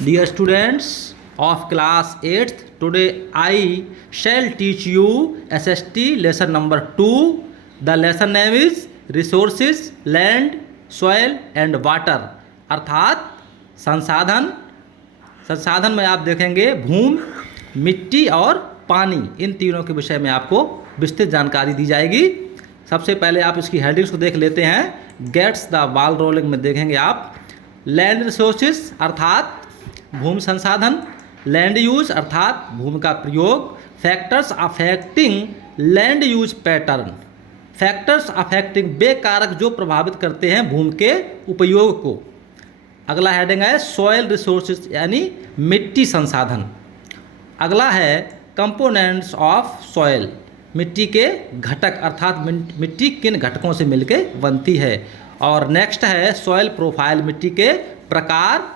Dear students of class 8th, today I shall teach you SST lesson number 2. The lesson name is Resources, Land, Soil and Water. अर्थात संसाधन में आप देखेंगे भूमि, मिट्टी और पानी, इन तीनों के विषय में आपको विस्तृत जानकारी दी जाएगी। सबसे पहले आप इसकी हेडिंग्स को देख लेते हैं। गेट्स द बॉल रोलिंग में देखेंगे आप लैंड रिसोर्सेज अर्थात भूमि संसाधन, लैंड यूज अर्थात भूमि का प्रयोग, factors affecting land use pattern, factors affecting वे कारक जो प्रभावित करते हैं भूमि के उपयोग को। अगला हेडिंग है सॉयल रिसोर्सेज यानी मिट्टी संसाधन। अगला है कंपोनेंट्स ऑफ सॉयल, मिट्टी के घटक अर्थात मिट्टी किन घटकों से मिलकर बनती है। और नेक्स्ट है सॉयल प्रोफाइल, मिट्टी के प्रकार।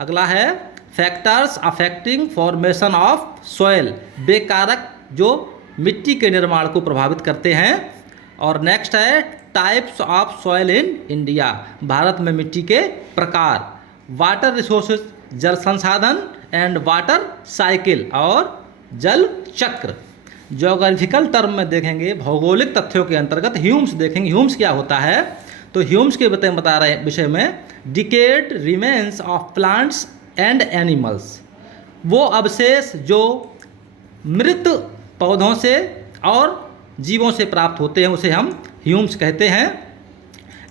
अगला है factors affecting formation of soil, वे कारक जो मिट्टी के निर्माण को प्रभावित करते हैं। और नेक्स्ट है types of soil in India, Bharat में मिट्टी के प्रकार। वाटर रिसोर्सेज, जल संसाधन एंड वाटर साइकिल और जल चक्र। ज्योग्राफिकल टर्म में देखेंगे भौगोलिक तथ्यों के अंतर्गत ह्यूम्स देखेंगे। ह्यूम्स क्या होता है तो ह्यूम्स के बता रहे विषय में decade remains of plants and animals, वो अवशेष जो मृत पौधों से और जीवों से प्राप्त होते हैं उसे हम ह्यूम्स कहते हैं।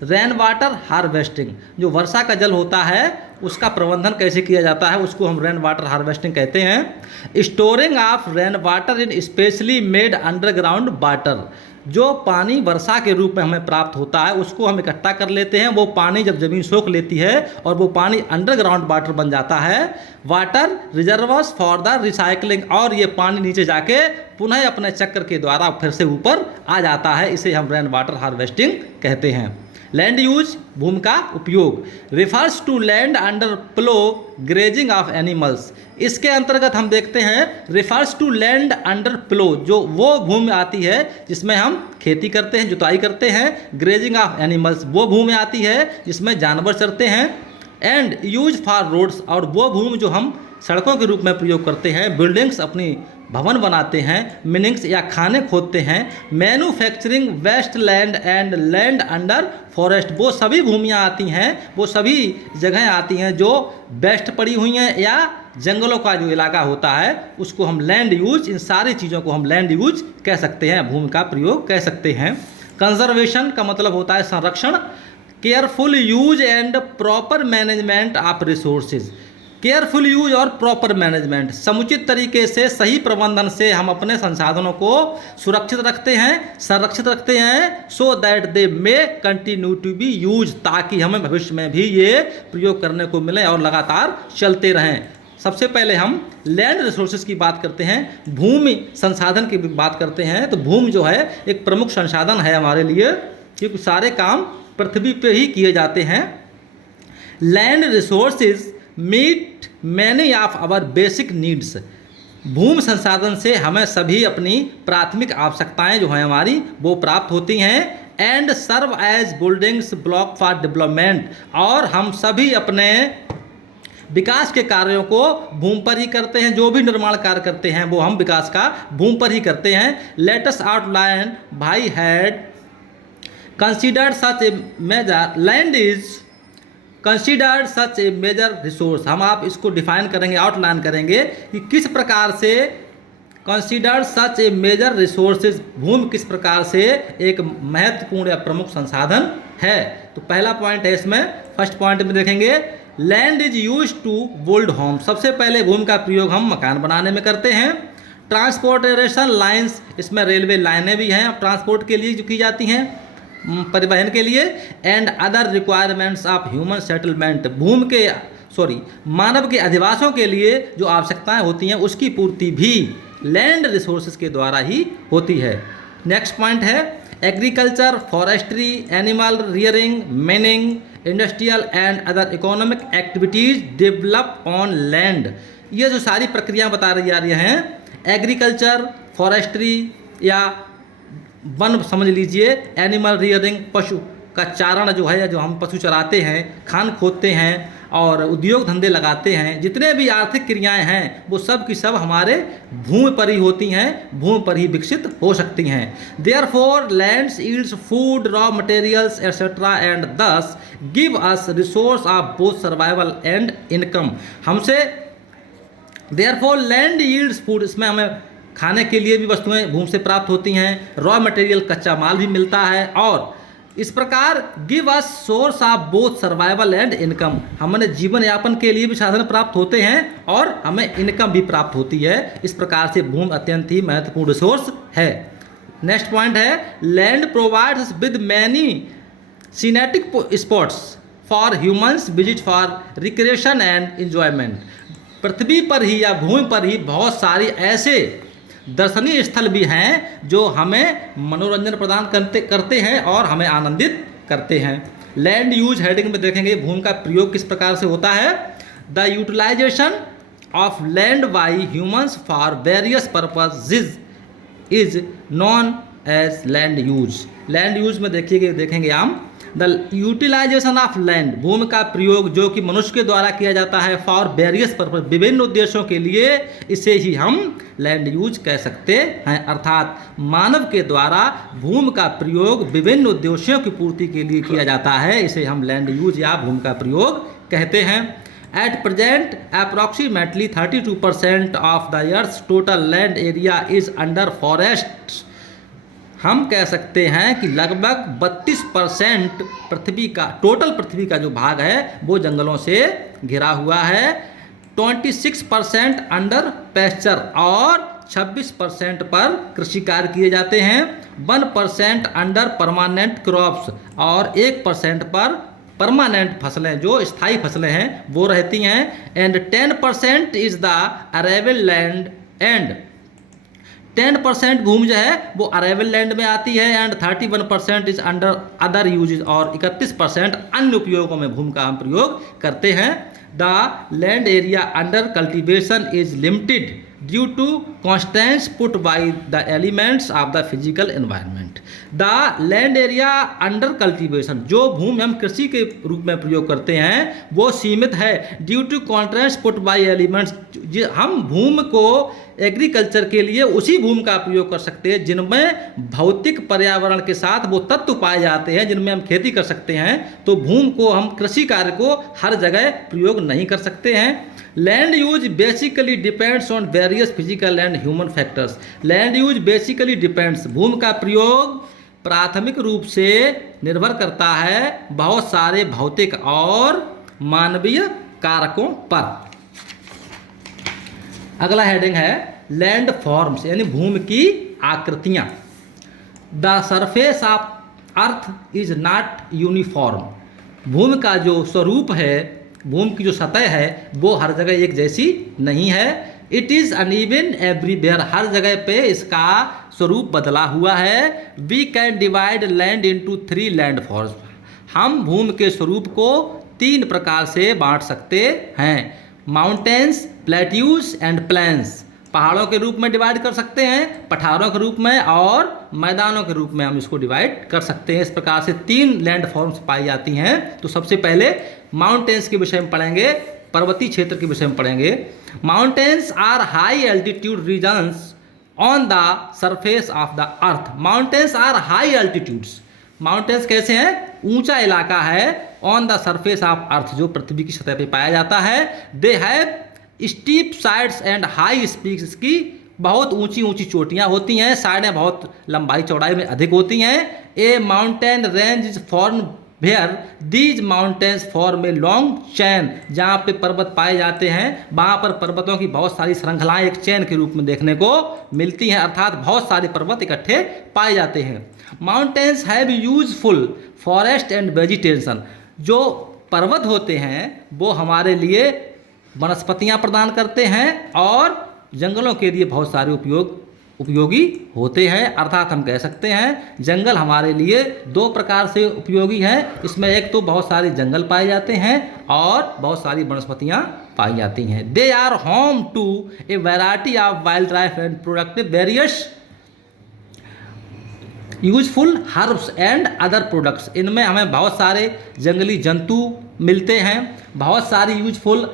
रेन वाटर हार्वेस्टिंग, जो वर्षा का जल होता है उसका प्रबंधन कैसे किया जाता है उसको हम रेन वाटर हार्वेस्टिंग कहते हैं। Storing of rain water in specially made underground water, जो पानी वर्षा के रूप में हमें प्राप्त होता है उसको हम इकट्ठा कर लेते हैं, वो पानी जब ज़मीन सोख लेती है और वो पानी अंडरग्राउंड वाटर बन जाता है। Water reservoirs for the recycling, और ये पानी नीचे जाके पुनः अपने चक्र के द्वारा फिर से ऊपर आ जाता है, इसे हम रेन वाटर हार्वेस्टिंग कहते हैं। लैंड यूज, भूमि का उपयोग, refers to land under plough grazing of animals, इसके अंतर्गत हम देखते हैं refers to land under plough, जो वो भूमि आती है जिसमें हम खेती करते हैं, जुताई करते हैं। ग्रेजिंग ऑफ एनिमल्स, वो भूमि आती है जिसमें जानवर चरते हैं। एंड यूज फॉर रोड्स, और वो भूमि जो हम सड़कों के रूप में प्रयोग करते हैं। बिल्डिंग्स, अपनी भवन बनाते हैं। मिनिंग्स या खाने खोदते हैं। Manufacturing waste land and land under forest, वो सभी भूमियाँ आती हैं, वो सभी जगहें आती हैं जो वेस्ट पड़ी हुई हैं या जंगलों का जो इलाका होता है उसको हम लैंड यूज, इन सारी चीज़ों को हम लैंड यूज कह सकते हैं, भूमि का प्रयोग कह सकते हैं। कंजर्वेशन का मतलब होता है संरक्षण। Careful use and proper management of resources, careful use और प्रॉपर मैनेजमेंट, समुचित तरीके से सही प्रबंधन से हम अपने संसाधनों को सुरक्षित रखते हैं, संरक्षित रखते हैं। So that they may continue to be use, ताकि हमें भविष्य में भी ये प्रयोग करने को मिले और लगातार चलते रहें। सबसे पहले हम लैंड रिसोर्सेज की बात करते हैं, भूमि संसाधन की बात करते हैं। तो भूमि जो है एक प्रमुख संसाधन है हमारे लिए, क्योंकि सारे काम पृथ्वी पे ही किए जाते हैं। Land resources meet many of our basic needs, भूमि संसाधन से हमें सभी अपनी प्राथमिक आवश्यकताएं जो हैं हमारी वो प्राप्त होती हैं। And serve as buildings block for development, और हम सभी अपने विकास के कार्यों को भूमि पर ही करते हैं, जो भी निर्माण कार्य करते हैं वो हम विकास का भूमि पर ही करते हैं। लेटेस्ट आउटलाइन भाई had considered such a major land is considered such a major resource, हम आप इसको डिफाइन करेंगे, आउटलाइन करेंगे कि किस प्रकार से considered such a major resources, भूमि किस प्रकार से एक महत्वपूर्ण या प्रमुख संसाधन है। तो पहला पॉइंट है इसमें, फर्स्ट पॉइंट में देखेंगे land is use to build home, सबसे पहले भूमि का प्रयोग हम मकान बनाने में करते हैं। ट्रांसपोर्टेशन लाइन्स, इसमें रेलवे लाइनें भी हैं ट्रांसपोर्ट के लिए जो की जाती हैं, परिवहन के लिए। And other requirements of human settlement, भूमि के मानव के अधिवासों के लिए जो आवश्यकताएं होती हैं उसकी पूर्ति भी लैंड रिसोर्सेज के द्वारा ही होती है। नेक्स्ट पॉइंट है agriculture, forestry, animal rearing, mining, industrial and other economic activities develop on land, ये जो सारी प्रक्रिया बता रही जा रही हैं, एग्रीकल्चर, फॉरेस्ट्री या वन समझ लीजिए, एनिमल रियरिंग, पशु का चारण जो है, जो हम पशु चराते हैं, खान खोदते हैं, और उद्योग धंधे लगाते हैं, जितने भी आर्थिक क्रियाएं हैं वो सब की सब हमारे भूमि पर ही होती हैं, भूमि पर ही विकसित हो सकती हैं। Therefore lands yields food, raw materials etcetera and this give us resource of both survival and income. हमसे देयरफॉर लैंड यील्ड्स फूड, इसमें हमें खाने के लिए भी वस्तुएं भूमि से प्राप्त होती हैं, रॉ मटेरियल कच्चा माल भी मिलता है, और इस प्रकार give us source of both survival and income, हमें जीवन यापन के लिए भी साधन प्राप्त होते हैं और हमें इनकम भी प्राप्त होती है। इस प्रकार से भूमि अत्यंत ही महत्वपूर्ण रिसोर्स है। नेक्स्ट पॉइंट है land provides with many scenic spots for humans visit for recreation and enjoyment. पृथ्वी पर ही या भूमि पर ही बहुत सारी ऐसे दर्शनीय स्थल भी हैं जो हमें मनोरंजन प्रदान करते हैं और हमें आनंदित करते हैं। लैंड यूज हेडिंग में देखेंगे भूमि का प्रयोग किस प्रकार से होता है। The utilisation of land by humans for various purposes is known as land use. Land use में देखेंगे हम द यूटिलाइजेशन ऑफ लैंड, भूमि का प्रयोग जो कि मनुष्य के द्वारा किया जाता है फॉर वेरियस पर्पज, विभिन्न उद्देश्यों के लिए, इसे ही हम लैंड यूज कह सकते हैं। अर्थात मानव के द्वारा भूमि का प्रयोग विभिन्न उद्देश्यों की पूर्ति के लिए किया जाता है, इसे हम लैंड यूज या भूमि का प्रयोग कहते हैं। At present approximately 32% of the earth's total land area is under forest. हम कह सकते हैं कि लगभग 32% पृथ्वी का जो भाग है वो जंगलों से घिरा हुआ है। 26% अंडर पैस्चर और 26% पर कृषि कार्य किए जाते हैं। 1% अंडर परमानेंट क्रॉप्स और 1% पर परमानेंट फसलें जो स्थायी फसलें हैं वो रहती हैं। And 10% is the arable land and 10% भूमि जो है वो अरेबल लैंड में आती है। And 31% is under other uses और 31% अन्य उपयोगों में भूमि का हम प्रयोग करते हैं। The land area under cultivation is limited due to constants put by the elements of the physical environment. The land area under cultivation, जो भूमि हम कृषि के रूप में प्रयोग करते हैं वो सीमित है। Due to constants put by elements, हम भूमि को एग्रीकल्चर के लिए उसी भूमि का प्रयोग कर सकते हैं जिनमें भौतिक पर्यावरण के साथ वो तत्व पाए जाते हैं जिनमें हम खेती कर सकते हैं। तो भूमि को हम कृषि कार्य को हर जगह प्रयोग नहीं कर सकते हैं। Land use basically depends on various physical and human factors. Land use basically depends, भूमि का प्रयोग प्राथमिक रूप से निर्भर करता है बहुत सारे भौतिक और मानवीय कारकों पर। अगला हेडिंग है लैंड फॉर्म्स, यानी भूमि की आकृतियाँ। The surface of earth is not uniform. भूमि का जो स्वरूप है, भूमि की जो सतह है वो हर जगह एक जैसी नहीं है। इट इज़ अनइवन एवरीवेयर, हर जगह पे इसका स्वरूप बदला हुआ है। We can divide land into 3 landforms. हम भूमि के स्वरूप को 3 प्रकार से बांट सकते हैं। माउंटेन्स, प्लेट्यूज एंड प्लेन्स, पहाड़ों के रूप में डिवाइड कर सकते हैं, पठारों के रूप में और मैदानों के रूप में हम इसको डिवाइड कर सकते हैं। इस प्रकार से 3 लैंड फॉर्म्स पाई जाती हैं। तो सबसे पहले माउंटेन्स के विषय में पढ़ेंगे, पर्वतीय क्षेत्र के विषय में पढ़ेंगे। Mountains are high altitude regions on the surface of the earth. Mountains are high altitudes, mountains कैसे हैं, ऊंचा इलाका है। On the surface of earth, जो पृथ्वी की सतह पे पाया जाता है। They have steep sides and high peaks, की बहुत ऊंची ऊंची चोटियां होती हैं, साइडें बहुत लंबाई चौड़ाई में अधिक होती हैं। A mountain range is form where these mountains form a long chain, जहाँ पे पर्वत पाए जाते हैं वहाँ पर पर्वतों की बहुत सारी श्रृंखलाएं एक चैन के रूप में देखने को मिलती हैं, अर्थात बहुत सारे पर्वत इकट्ठे पाए जाते हैं। Mountains have useful forest and vegetation, जो पर्वत होते हैं वो हमारे लिए वनस्पतियाँ प्रदान करते हैं और जंगलों के लिए बहुत सारे उपयोगी होते हैं। अर्थात हम कह सकते हैं जंगल हमारे लिए 2 प्रकार से उपयोगी हैं। इसमें एक तो बहुत सारे जंगल पाए जाते हैं और बहुत सारी वनस्पतियाँ पाई जाती हैं। They are home to a variety of wild life and productive various useful herbs and other products, इनमें हमें बहुत सारे जंगली जंतु मिलते हैं, बहुत सारी यूजफुल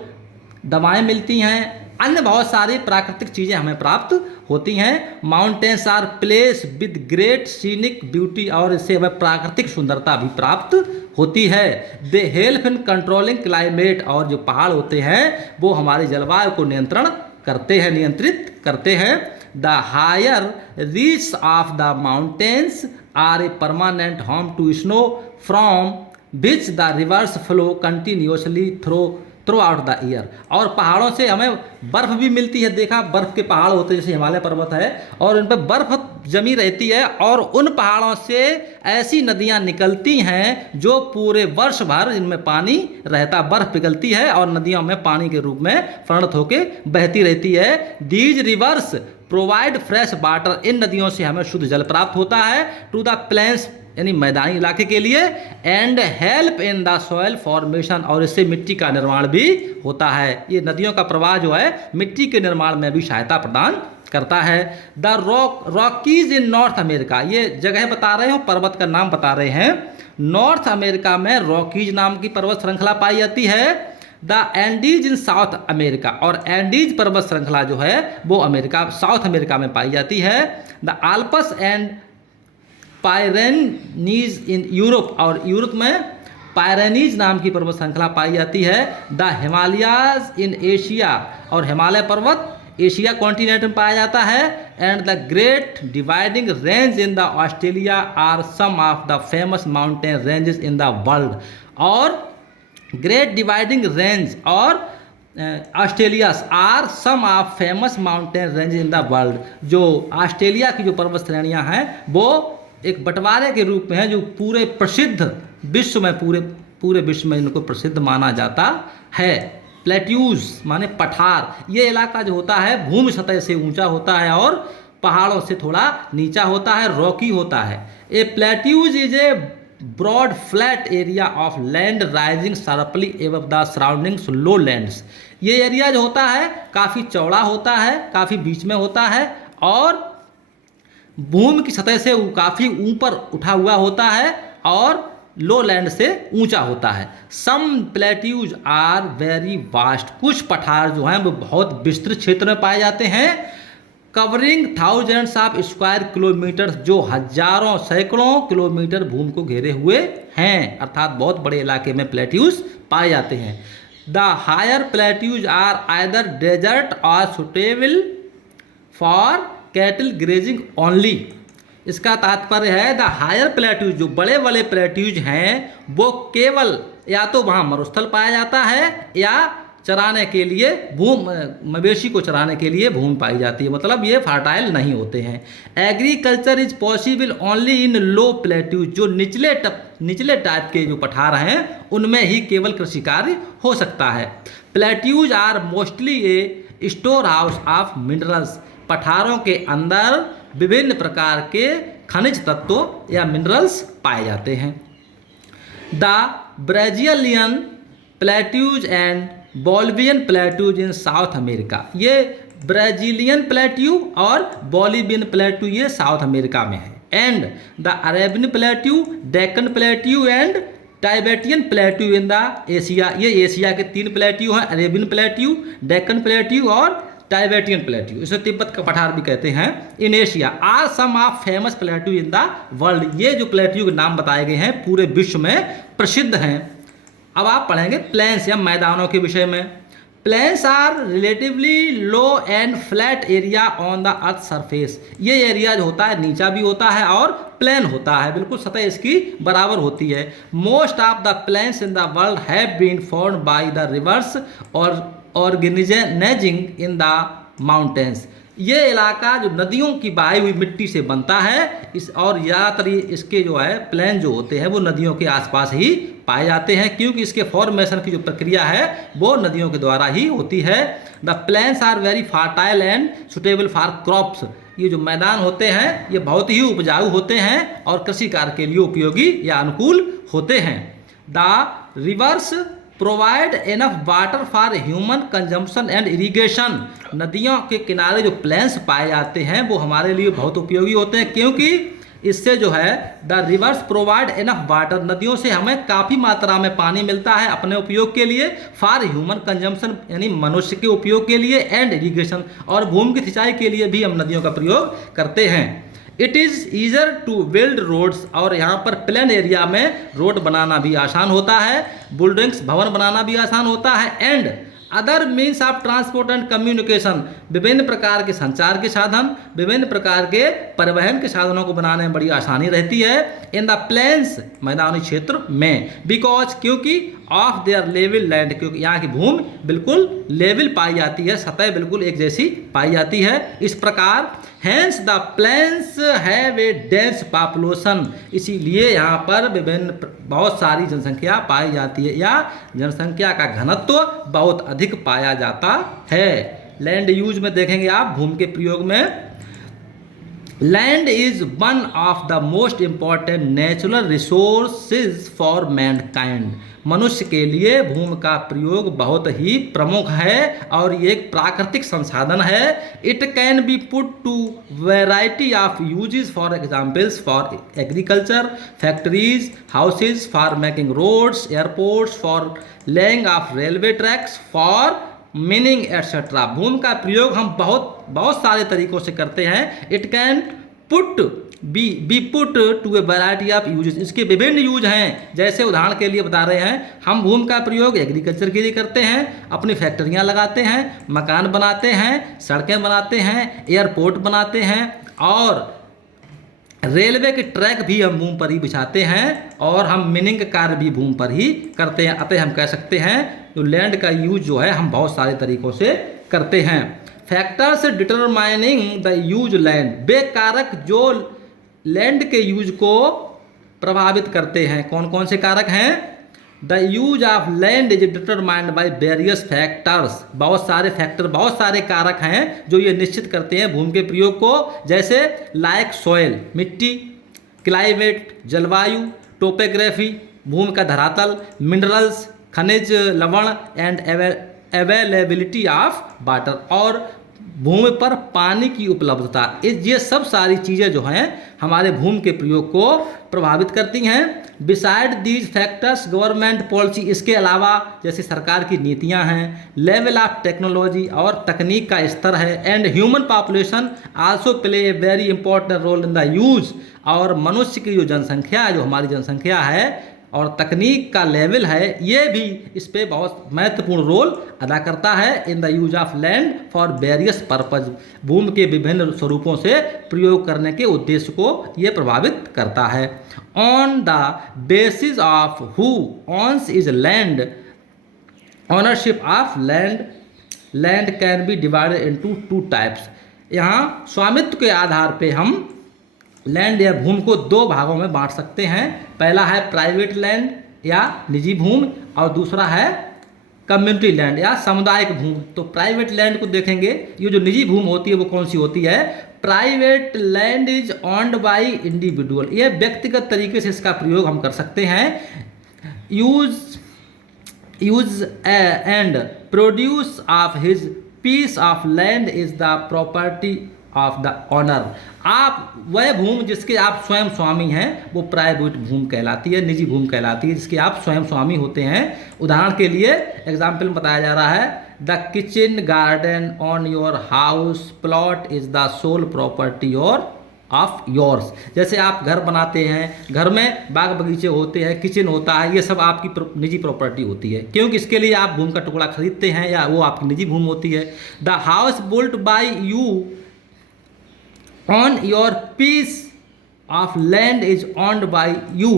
दवाएं मिलती हैं, अन्य बहुत सारी प्राकृतिक चीज़ें हमें प्राप्त होती हैं। Mountains are place with great scenic beauty, और इससे हमें प्राकृतिक सुंदरता भी प्राप्त होती है। They help in controlling climate, और जो पहाड़ होते हैं वो हमारे जलवायु को नियंत्रित करते हैं। The higher reach of the mountains are a permanent home to snow from which the rivers flow continuously throughout the year, और पहाड़ों से हमें बर्फ़ भी मिलती है। देखा, बर्फ़ के पहाड़ होते हैं, जैसे हिमालय पर्वत है, और उन पर बर्फ़ जमी रहती है, और उन पहाड़ों से ऐसी नदियां निकलती हैं जो पूरे वर्ष भर इनमें पानी रहता, बर्फ़ पिघलती है और नदियों में पानी के रूप में परिणत होकर बहती रहती है। These rivers provide fresh water, इन नदियों से हमें शुद्ध जल प्राप्त होता है टू द प्लेन्स, यानी मैदानी इलाके के लिए, and help in the soil formation, और इससे मिट्टी का निर्माण भी होता है। ये नदियों का प्रवाह जो है मिट्टी के निर्माण में भी सहायता प्रदान करता है। The Rockies in north America, ये जगह बता रहे हो, पर्वत का नाम बता रहे हैं। नॉर्थ अमेरिका में रॉकीज नाम की पर्वत श्रृंखला पाई जाती है। The Andes in South America, और एंडीज पर्वत श्रृंखला जो है वो साउथ अमेरिका में पाई जाती है। The Alps and Pyrenees in Europe, और यूरोप में पायरेनीज नाम की पर्वत श्रृंखला पाई जाती है। द हिमालयाज इन एशिया, और हिमालय पर्वत एशिया कॉन्टिनेंट में पाया जाता है। And the great dividing range in the Australia are some of the famous mountain ranges in the world, और ग्रेट डिवाइडिंग रेंज और Australia are some of famous mountain range in the world, जो Australia की जो पर्वत श्रेणियाँ हैं वो एक बंटवारे के रूप में है, जो पूरे प्रसिद्ध विश्व में पूरे विश्व में इनको प्रसिद्ध माना जाता है। प्लेट्यूज माने पठार, ये इलाका जो होता है भूमि सतह से ऊंचा होता है और पहाड़ों से थोड़ा नीचा होता है, रॉकी होता है। A plateaus is a broad flat area of land rising sharply above the surroundings low lands, ये एरिया जो होता है काफ़ी चौड़ा होता है, काफ़ी बीच में होता है, और भूमि की सतह से काफ़ी ऊपर उठा हुआ होता है, और लो लैंड से ऊंचा होता है। सम प्लेट्यूज आर वेरी वास्ट, कुछ पठार जो हैं वो बहुत विस्तृत क्षेत्र में पाए जाते हैं। Covering thousands of square kilometre, जो हजारों सैकड़ों किलोमीटर भूमि को घेरे हुए हैं, अर्थात बहुत बड़े इलाके में प्लेट्यूज पाए जाते हैं। The higher plateaus are either desert और suitable for cattle grazing only, इसका तात्पर्य है द हायर प्लेट्यूज, जो बड़े बड़े प्लेट्यूज हैं वो केवल या तो वहाँ मरुस्थल पाया जाता है या चराने के लिए मवेशी को चराने के लिए भूमि पाई जाती है, मतलब ये फर्टाइल नहीं होते हैं। Agriculture is possible only in low plateaus, जो निचले टाइप के जो पठार हैं उनमें ही केवल कृषि कार्य हो सकता है। Plateaus are mostly a store house of minerals, पठारों के अंदर विभिन्न प्रकार के खनिज तत्वों या मिनरल्स पाए जाते हैं। The Brazilian plateaus and Bolivian plateaus in South America, ये ब्राजीलियन प्लेट्यू और बोलिवियन प्लेट्यू ये साउथ अमेरिका में है। And the Arabian plateau, Deccan plateau and Tibetan plateau in the Asia, ये एशिया के 3 प्लेट्यू हैं, अरेबियन प्लेट्यू, डेक्कन प्लेट्यू और टाइबेटियन plateau, इसे तिब्बत का पठार भी कहते हैं। In Asia are some of famous plateau in the world, ये जो प्लेट्यू के नाम बताए गए हैं पूरे विश्व में प्रसिद्ध हैं। अब आप पढ़ेंगे प्लेन्स या मैदानों के विषय में। Plains are relatively low and flat area on the earth surface, ये एरिया जो होता है नीचा भी होता है और प्लेन होता है, बिल्कुल सतह इसकी बराबर होती है। Most of the plains in the world have been formed by the rivers और ऑर्गेनाइजिंग इन द माउंटेन्स, ये इलाका जो नदियों की बहाई हुई मिट्टी से बनता है, इस और ज़्यादातर इसके जो है प्लेन जो होते हैं वो नदियों के आसपास ही पाए जाते हैं, क्योंकि इसके फॉर्मेशन की जो प्रक्रिया है वो नदियों के द्वारा ही होती है। The plains are very fertile and suitable for crops, ये जो मैदान होते हैं ये बहुत ही उपजाऊ होते हैं और कृषि कार्य के लिए उपयोगी या अनुकूल होते हैं। The reverse provide enough water for human consumption and irrigation, नदियों के किनारे जो प्लेन्स पाए जाते हैं वो हमारे लिए बहुत उपयोगी होते हैं, क्योंकि इससे जो है the reverse provide enough water, नदियों से हमें काफ़ी मात्रा में पानी मिलता है अपने उपयोग के लिए, फॉर ह्यूमन कंजम्पशन यानी मनुष्य के उपयोग के लिए, एंड इरिगेशन और भूमि की सिंचाई के लिए भी हम नदियों का प्रयोग करते हैं। It is easier to build roads, और यहाँ पर प्लेन एरिया में रोड बनाना भी आसान होता है, बिल्डिंग्स भवन बनाना भी आसान होता है, and other means of transport and communication, विभिन्न प्रकार के संचार के साधन, विभिन्न प्रकार के परिवहन के साधनों को बनाने में बड़ी आसानी रहती है इन द प्लेन्स, मैदानी क्षेत्र में, बिकॉज क्योंकि ऑफ देयर लेवल लैंड, क्योंकि यहाँ की भूमि बिल्कुल लेवल पाई जाती है, सतह बिल्कुल एक जैसी पाई जाती है। इस प्रकार hence the plains have a dense population, इसीलिए यहाँ पर विभिन्न बहुत सारी जनसंख्या पाई जाती है या जनसंख्या का घनत्व बहुत अधिक पाया जाता है। लैंड यूज में देखेंगे आप भूमि के प्रयोग में, land is one of the most important natural resources for Mankind, मनुष्य के लिए भूमि का प्रयोग बहुत ही प्रमुख है और ये एक प्राकृतिक संसाधन है। It can be put to variety of uses, for examples for agriculture, factories, houses, for making roads, airports, for laying of railway tracks, for mining etcetera. भूमि का प्रयोग हम बहुत सारे तरीकों से करते हैं। It can put be put to a variety of uses, इसके विभिन्न यूज हैं। जैसे उदाहरण के लिए बता रहे हैं, हम भूमि का प्रयोग एग्रीकल्चर के लिए करते हैं, अपनी फैक्ट्रियां लगाते हैं, मकान बनाते हैं, सड़कें बनाते हैं, एयरपोर्ट बनाते हैं और रेलवे के ट्रैक भी हम भूमि पर ही बिछाते हैं और हम मीनिंग कार्य भी भूमि पर ही करते हैं। अतः हम कह सकते हैं तो लैंड का यूज जो है हम बहुत सारे तरीकों से करते हैं। Factors determining the use land, वे कारक जो लैंड के यूज को प्रभावित करते हैं, कौन कौन से कारक हैं? The use of land is determined by various factors, बहुत सारे फैक्टर, बहुत सारे कारक हैं जो ये निश्चित करते हैं भूमि के प्रयोग को। जैसे लाइक सॉइल, मिट्टी, क्लाइमेट, जलवायु, टोपोग्राफी, भूमि का धरातल, मिनरल्स, खनिज लवण, एंड अवेलेबिलिटी ऑफ वाटर, और भूमि पर पानी की उपलब्धता। ये सब सारी चीज़ें जो हैं हमारे भूमि के प्रयोग को प्रभावित करती हैं। Beside these factors government policy, इसके अलावा जैसे सरकार की नीतियां हैं, लेवल ऑफ टेक्नोलॉजी और तकनीक का स्तर है, and human population also play a very important role in the use, और मनुष्य की जो जनसंख्या है, जो हमारी जनसंख्या है और तकनीक का लेवल है, ये भी इस पे बहुत महत्वपूर्ण रोल अदा करता है in the use of land for various purpose, भूमि के विभिन्न स्वरूपों से प्रयोग करने के उद्देश्य को ये प्रभावित करता है। On the basis of who owns is land, ownership of land can be divided into two types, यहाँ स्वामित्व के आधार पे हम लैंड या भूमि को दो भागों में बांट सकते हैं। पहला है प्राइवेट लैंड या निजी भूमि, और दूसरा है कम्युनिटी लैंड या सामुदायिक भूमि। तो प्राइवेट लैंड को देखेंगे, ये जो निजी भूमि होती है वो कौन सी होती है? Private land is owned by individual, ये व्यक्तिगत तरीके से इसका प्रयोग हम कर सकते हैं। Use and produce of his piece of land is the property of the owner, आप वह भूमि जिसके आप स्वयं स्वामी हैं वो प्राइवेट भूमि कहलाती है, निजी भूमि कहलाती है, जिसके आप स्वयं स्वामी होते हैं। उदाहरण के लिए एग्जाम्पल बताया जा रहा है, the kitchen garden on your house plot is the sole property of yours, जैसे आप घर बनाते हैं, घर में बाग बगीचे होते हैं, किचन होता है, ये सब आपकी निजी प्रॉपर्टी होती है, क्योंकि इसके लिए आप भूमि का टुकड़ा खरीदते हैं या वो आपकी निजी भूमि होती है। The house built by you on your piece of land is owned by you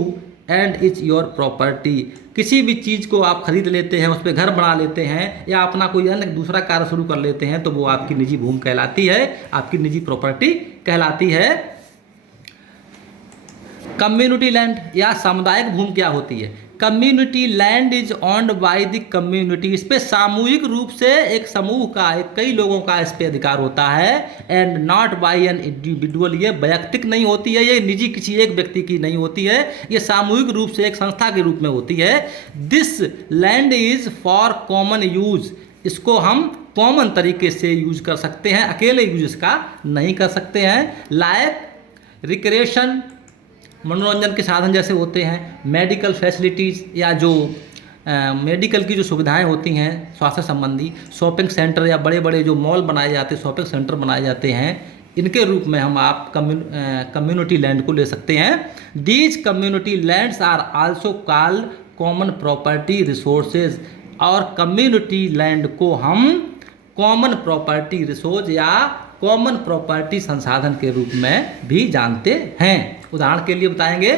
and it's your property, किसी भी चीज़ को आप खरीद लेते हैं, उस पर घर बना लेते हैं या अपना कोई अन्य दूसरा कार्य शुरू कर लेते हैं तो वो आपकी निजी भूमि कहलाती है, आपकी निजी प्रॉपर्टी कहलाती है। कम्युनिटी लैंड या सामुदायिक भूमि क्या होती है? Community land is owned by the community, इस पे सामूहिक रूप से एक समूह का, कई लोगों का इस पे अधिकार होता है। And not by an individual, ये वैयक्तिक नहीं होती है, ये निजी किसी एक व्यक्ति की नहीं होती है, ये सामूहिक रूप से एक संस्था के रूप में होती है। This land is for common use, इसको हम कॉमन तरीके से यूज कर सकते हैं, अकेले यूज इसका नहीं कर सकते हैं। लाइक रिक्रिएशन, मनोरंजन के साधन जैसे होते हैं मेडिकल फैसिलिटीज़ या जो मेडिकल की जो सुविधाएं होती हैं स्वास्थ्य संबंधी, शॉपिंग सेंटर या बड़े बड़े जो मॉल बनाए जाते हैं, शॉपिंग सेंटर बनाए जाते हैं, इनके रूप में हम आप कम्युनिटी लैंड को ले सकते हैं। These community lands are also called common property resources, और कम्युनिटी लैंड को हम कॉमन प्रॉपर्टी रिसोर्स या कॉमन प्रॉपर्टी संसाधन के रूप में भी जानते हैं। उदाहरण के लिए बताएंगे,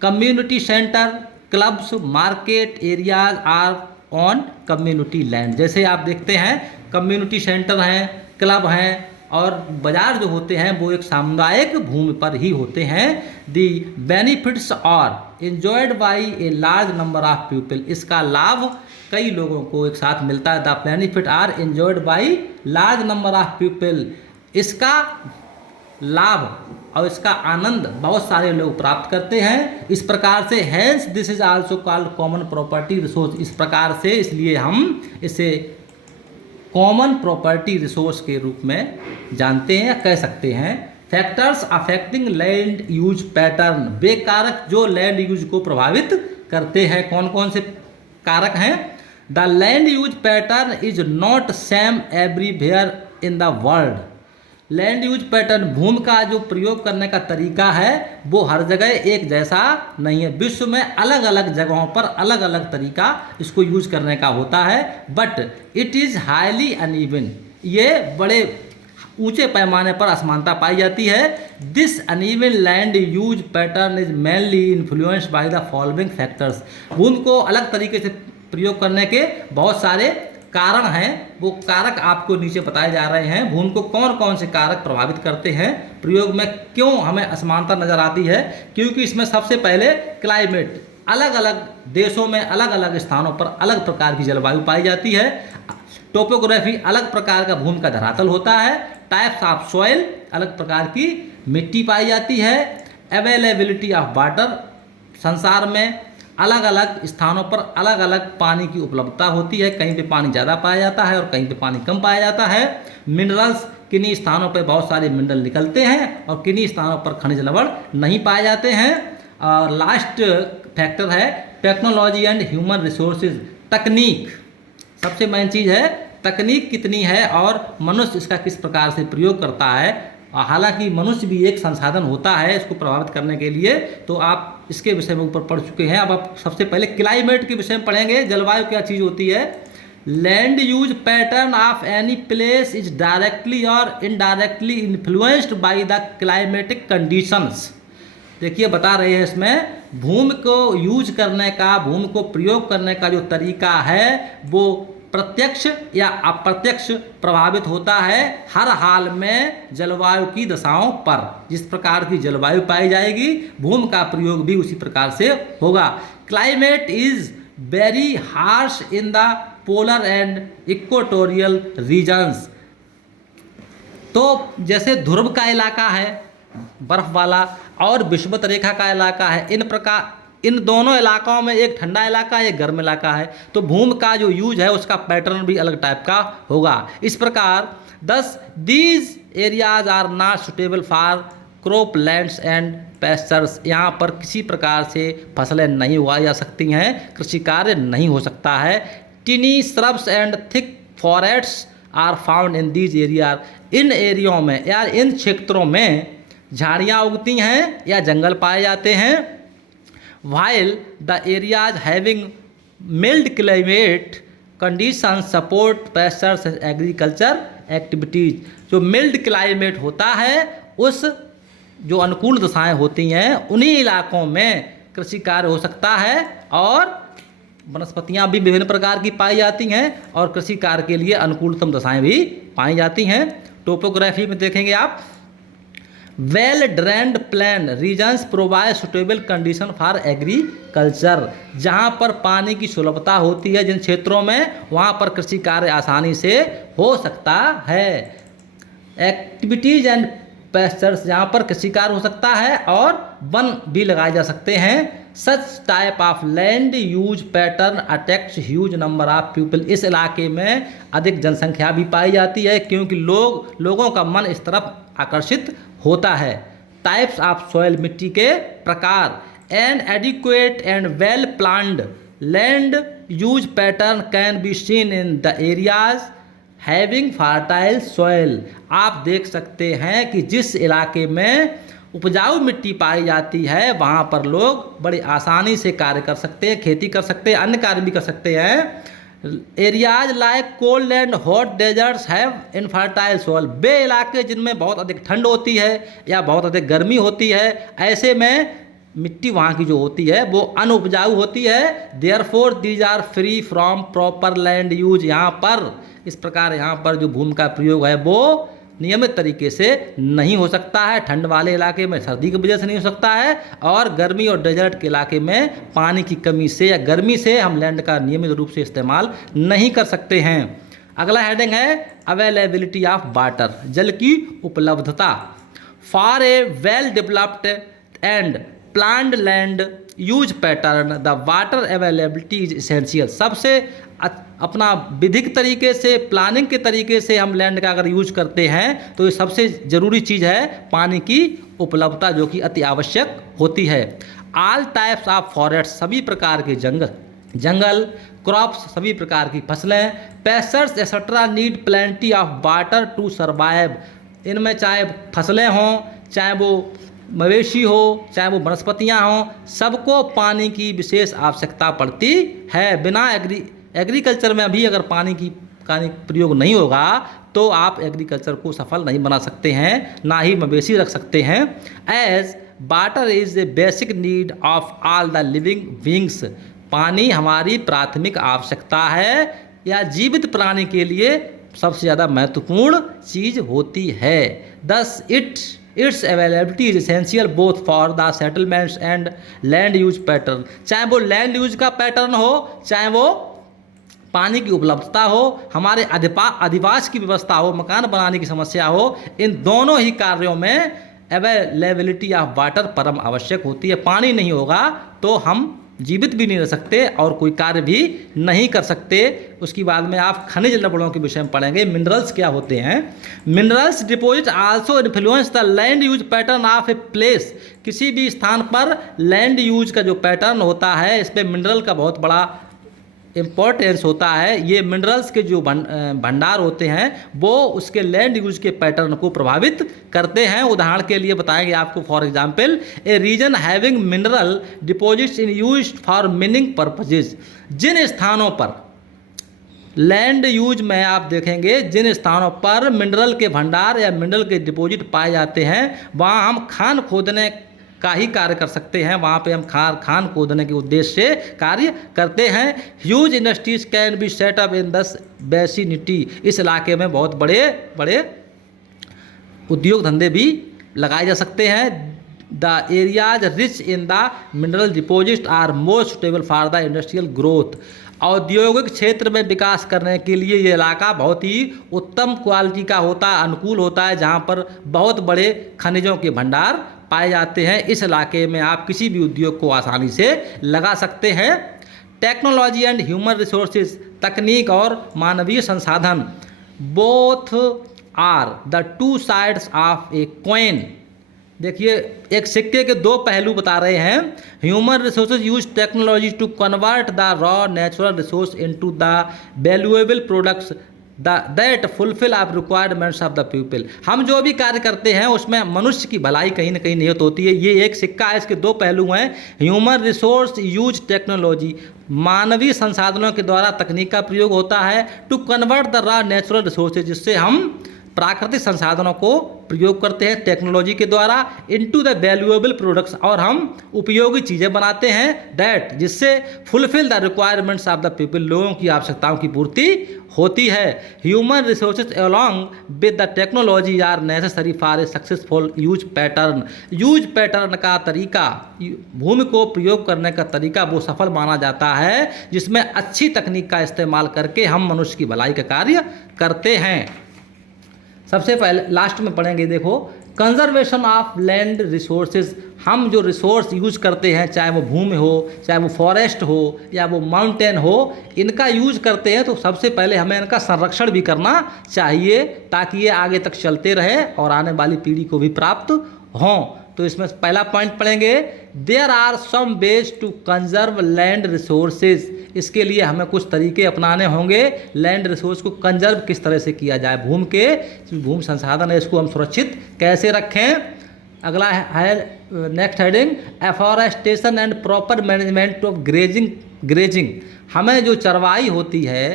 community centre, clubs, market areas are on community land. जैसे आप देखते हैं कम्युनिटी सेंटर हैं, क्लब हैं और बाजार जो होते हैं वो एक सामुदायिक भूमि पर ही होते हैं। The benefits are enjoyed by a large number of people, इसका लाभ कई लोगों को एक साथ मिलता है। The benefit are enjoyed by large number of people, इसका लाभ और इसका आनंद बहुत सारे लोग प्राप्त करते हैं। इस प्रकार से hence this is also called common property resource, इस प्रकार से इसलिए हम इसे कॉमन प्रॉपर्टी रिसोर्स के रूप में जानते हैं या कह सकते हैं। Factors affecting land use pattern, वे कारक जो लैंड यूज को प्रभावित करते हैं, कौन कौन से कारक हैं? The land use pattern is not same everywhere in the world, land use pattern भूमि का जो प्रयोग करने का तरीका है वो हर जगह एक जैसा नहीं है। विश्व में अलग अलग जगहों पर अलग अलग तरीका इसको यूज करने का होता है। But it is highly uneven, ये बड़े ऊंचे पैमाने पर असमानता पाई जाती है। This uneven land use pattern is mainly influenced by the following factors, भूमि को अलग तरीके से प्रयोग करने के बहुत सारे कारण हैं, वो कारक आपको नीचे बताए जा रहे हैं। भूमि को कौन कौन से कारक प्रभावित करते हैं, प्रयोग में क्यों हमें असमानता नजर आती है? क्योंकि इसमें सबसे पहले क्लाइमेट, अलग अलग देशों में अलग अलग स्थानों पर अलग प्रकार की जलवायु पाई जाती है। टोपोग्राफी, अलग प्रकार का भूमि का धरातल होता है। टाइप्स ऑफ सॉइल, अलग प्रकार की मिट्टी पाई जाती है। अवेलेबिलिटी ऑफ वाटर, संसार में अलग अलग स्थानों पर अलग अलग पानी की उपलब्धता होती है, कहीं पे पानी ज़्यादा पाया जाता है और कहीं पे पानी कम पाया जाता है। मिनरल्स, किन्हीं स्थानों पर बहुत सारे मिनरल निकलते हैं और किन्हीं स्थानों पर खनिज लवण नहीं पाए जाते हैं। और लास्ट फैक्टर है टेक्नोलॉजी एंड ह्यूमन रिसोर्सेज, तकनीक सबसे मेन चीज़ है। तकनीक कितनी है और मनुष्य इसका किस प्रकार से प्रयोग करता है। हालांकि मनुष्य भी एक संसाधन होता है इसको प्रभावित करने के लिए, तो आप इसके विषय में ऊपर पढ़ चुके हैं। अब आप सबसे पहले क्लाइमेट के विषय में पढ़ेंगे। जलवायु क्या चीज़ होती है? Land use pattern of any place is directly और indirectly influenced by the climatic conditions. देखिए बता रहे हैं इसमें, भूमि को यूज करने का, भूमि को प्रयोग करने का जो तरीका है वो प्रत्यक्ष या अप्रत्यक्ष प्रभावित होता है हर हाल में जलवायु की दशाओं पर। जिस प्रकार की जलवायु पाई जाएगी भूमि का प्रयोग भी उसी प्रकार से होगा। Climate is very harsh in the polar and equatorial regions, तो जैसे ध्रुव का इलाका है बर्फ वाला और विषुवत रेखा का इलाका है, इन दोनों इलाकों में एक ठंडा इलाका है, एक गर्म इलाका है, तो भूमि का जो यूज है उसका पैटर्न भी अलग टाइप का होगा। इस प्रकार thus these areas are not suitable for crop lands and pastures, यहाँ पर किसी प्रकार से फसलें नहीं उगाई जा सकती हैं, कृषि कार्य नहीं हो सकता है। Tiny shrubs and thick forests are found in these area, इन एरियो में या इन क्षेत्रों में झाड़ियाँ उगती हैं या जंगल पाए जाते हैं। while the areas having mild climate conditions support pastures and agriculture activities, जो mild climate होता है उस जो अनुकूल दशाएं होती हैं उन्हीं इलाकों में कृषि कार्य हो सकता है और वनस्पतियां भी विभिन्न प्रकार की पाई जाती हैं और कृषि कार्य के लिए अनुकूलतम दशाएं भी पाई जाती हैं। टोपोग्राफी में देखेंगे आप, well drained plain regions provide suitable condition for agriculture, जहाँ पर पानी की सुलभता होती है जिन क्षेत्रों में वहाँ पर कृषि कार्य आसानी से हो सकता है। एक्टिविटीज एंड पेस्चर्स, जहाँ पर कृषि कार्य हो सकता है और वन भी लगाए जा सकते हैं। Such type of land use pattern attracts huge number of people, इस इलाके में अधिक जनसंख्या भी पाई जाती है क्योंकि लोगों का मन इस तरफ आकर्षित होता है। टाइप्स ऑफ सॉइल, मिट्टी के प्रकार। N adequate and well planned land use pattern can be seen in the areas having fertile soil. आप देख सकते हैं कि जिस इलाके में उपजाऊ मिट्टी पाई जाती है वहाँ पर लोग बड़ी आसानी से कार्य कर सकते हैं, खेती कर सकते हैं, अन्य कार्य भी कर सकते हैं। Areas like cold and hot deserts have infertile soil. वे इलाके जिनमें बहुत अधिक ठंड होती है या बहुत अधिक गर्मी होती है, ऐसे में मिट्टी वहाँ की जो होती है वो अनउपजाऊ होती है। Therefore these are free from proper land use. यहाँ पर इस प्रकार यहाँ पर जो भूमि का प्रयोग है वो नियमित तरीके से नहीं हो सकता है। ठंड वाले इलाके में सर्दी की वजह से नहीं हो सकता है, और गर्मी और डेजर्ट के इलाके में पानी की कमी से या गर्मी से हम लैंड का नियमित रूप से इस्तेमाल नहीं कर सकते हैं। अगला हेडिंग है अवेलेबिलिटी ऑफ वाटर, जल की उपलब्धता। For a well developed and planned land use pattern the water availability is essential. सबसे अपना विधिक तरीके से, प्लानिंग के तरीके से हम लैंड का अगर यूज करते हैं तो ये सबसे ज़रूरी चीज़ है पानी की उपलब्धता, जो कि अति आवश्यक होती है। ऑल टाइप्स ऑफ फॉरेस्ट, सभी प्रकार के जंगल, क्रॉप्स, सभी प्रकार की फसलें, pests etcetera need plenty of water to survive. इनमें चाहे फसलें हों, चाहे वो मवेशी हो, चाहे वो वनस्पतियाँ हों, सबको पानी की विशेष आवश्यकता पड़ती है। बिना एग्रीकल्चर में अभी अगर पानी का प्रयोग नहीं होगा तो आप एग्रीकल्चर को सफल नहीं बना सकते हैं, ना ही मवेशी रख सकते हैं। As water is a basic need of all the living beings. पानी हमारी प्राथमिक आवश्यकता है या जीवित प्राणी के लिए सबसे ज़्यादा महत्वपूर्ण चीज़ होती है। दस it's availability is essential both for the settlements and land use pattern. चाहे वो लैंड यूज का पैटर्न हो, चाहे वो पानी की उपलब्धता हो, हमारे अधिवास की व्यवस्था हो, मकान बनाने की समस्या हो, इन दोनों ही कार्यों में अवेलेबिलिटी ऑफ वाटर परम आवश्यक होती है। पानी नहीं होगा तो हम जीवित भी नहीं रह सकते और कोई कार्य भी नहीं कर सकते। उसके बाद में आप खनिज लवणों के विषय में पढ़ेंगे। मिनरल्स क्या होते हैं? Minerals deposit also influence the land use pattern of a place. किसी भी स्थान पर लैंड यूज का जो पैटर्न होता है, इस पर मिनरल का बहुत बड़ा इम्पोर्टेंस होता है। ये मिनरल्स के जो भंडार होते हैं वो उसके लैंड यूज के पैटर्न को प्रभावित करते हैं। उदाहरण के लिए बताएंगे आपको, for example a region having mineral deposits in used for mining purposes. जिन स्थानों पर लैंड यूज में आप देखेंगे, जिन स्थानों पर मिनरल के भंडार या मिनरल के डिपॉजिट पाए जाते हैं वहाँ हम खान खोदने का ही कार्य कर सकते हैं। वहाँ पे हम खान खोदने के उद्देश्य से कार्य करते हैं। Huge industries can be set up in दस वेसिनिटी। इस इलाके में बहुत बड़े बड़े उद्योग धंधे भी लगाए जा सकते हैं। The areas rich in the mineral deposit are more suitable for the industrial growth. औद्योगिक क्षेत्र में विकास करने के लिए ये इलाका बहुत ही उत्तम क्वालिटी का होता है, अनुकूल होता है, जहाँ पर बहुत बड़े खनिजों के भंडार पाए जाते हैं। इस इलाके में आप किसी भी उद्योग को आसानी से लगा सकते हैं। टेक्नोलॉजी एंड ह्यूमन रिसोर्सेज, तकनीक और मानवीय संसाधन, both are the two sides of a coin. देखिए, एक सिक्के के दो पहलू बता रहे हैं। Human resources use technology to convert the raw natural resource into the valuable products that fulfil of requirements of the people. हम जो भी कार्य करते हैं उसमें मनुष्य की भलाई कहीं ना कहीं निहित होती है। ये एक सिक्का है, इसके दो पहलू हैं। ह्यूमन रिसोर्स यूज टेक्नोलॉजी, मानवीय संसाधनों के द्वारा तकनीक का प्रयोग होता है। To convert the raw natural resources, जिससे हम प्राकृतिक संसाधनों को प्रयोग करते हैं टेक्नोलॉजी के द्वारा, इनटू द वैल्यूएबल प्रोडक्ट्स, और हम उपयोगी चीज़ें बनाते हैं, दैट जिससे fulfil the requirements of the people, लोगों की आवश्यकताओं की पूर्ति होती है। Human resources along with the technology are necessary for a successful use pattern. Use pattern का तरीका, भूमि को प्रयोग करने का तरीका वो सफल माना जाता है जिसमें अच्छी तकनीक का इस्तेमाल करके हम मनुष्य की भलाई का कार्य करते हैं। सबसे पहले लास्ट में पढ़ेंगे, देखो, कंजर्वेशन ऑफ लैंड रिसोर्सेज। हम जो रिसोर्स यूज करते हैं, चाहे वो भूमि हो, चाहे वो फॉरेस्ट हो या वो माउंटेन हो, इनका यूज करते हैं तो सबसे पहले हमें इनका संरक्षण भी करना चाहिए ताकि ये आगे तक चलते रहे और आने वाली पीढ़ी को भी प्राप्त हों। तो इसमें पहला पॉइंट पढ़ेंगे, there are some ways to conserve land resources. इसके लिए हमें कुछ तरीके अपनाने होंगे, लैंड रिसोर्स को कंजर्व किस तरह से किया जाए, भूमि संसाधन है इसको हम सुरक्षित कैसे रखें। अगला है next heading, afforestation and proper management of grazing. हमें जो चरवाई होती है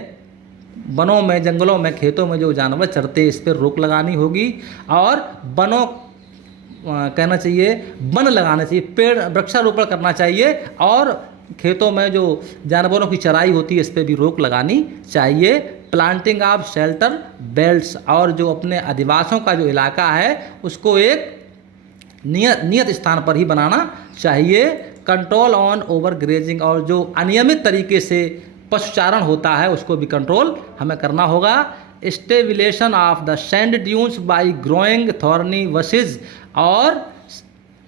वनों में, जंगलों में, खेतों में जो जानवर चरते हैं, इस पर रोक लगानी होगी और कहना चाहिए वन लगाना चाहिए, पेड़ वृक्षारोपण करना चाहिए और खेतों में जो जानवरों की चराई होती है इस पर भी रोक लगानी चाहिए। प्लांटिंग ऑफ शेल्टर बेल्ट्स, और जो अपने आदिवासियों का जो इलाका है उसको एक नियत स्थान पर ही बनाना चाहिए। कंट्रोल ऑन ओवर ग्रेजिंग, और जो अनियमित तरीके से पशुचारण होता है उसको भी कंट्रोल हमें करना होगा। Stabilisation of the sand dunes by growing thorny bushes, और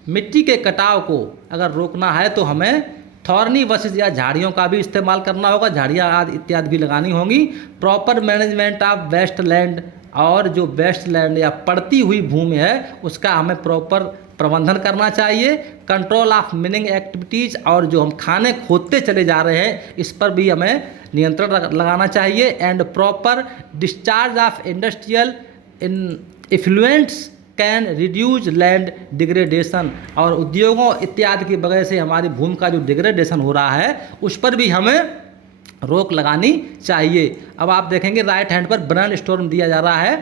मिट्टी के कटाव को अगर रोकना है तो हमें थॉर्नी वशिज या झाड़ियों का भी इस्तेमाल करना होगा, झाड़ियाँ आदि इत्यादि भी लगानी होंगी। Proper management of waste land, और जो वेस्ट लैंड या पड़ती हुई भूमि है उसका हमें प्रॉपर प्रबंधन करना चाहिए। कंट्रोल ऑफ मिनिंग एक्टिविटीज़, और जो हम खाने खोदते चले जा रहे हैं इस पर भी हमें नियंत्रण लगाना चाहिए। And proper discharge of industrial effluents can reduce land degradation, और उद्योगों इत्यादि की वजह से हमारी भूमि का जो डिग्रेडेशन हो रहा है उस पर भी हमें रोक लगानी चाहिए। अब आप देखेंगे राइट हैंड पर ब्रेन स्टॉर्म दिया जा रहा है,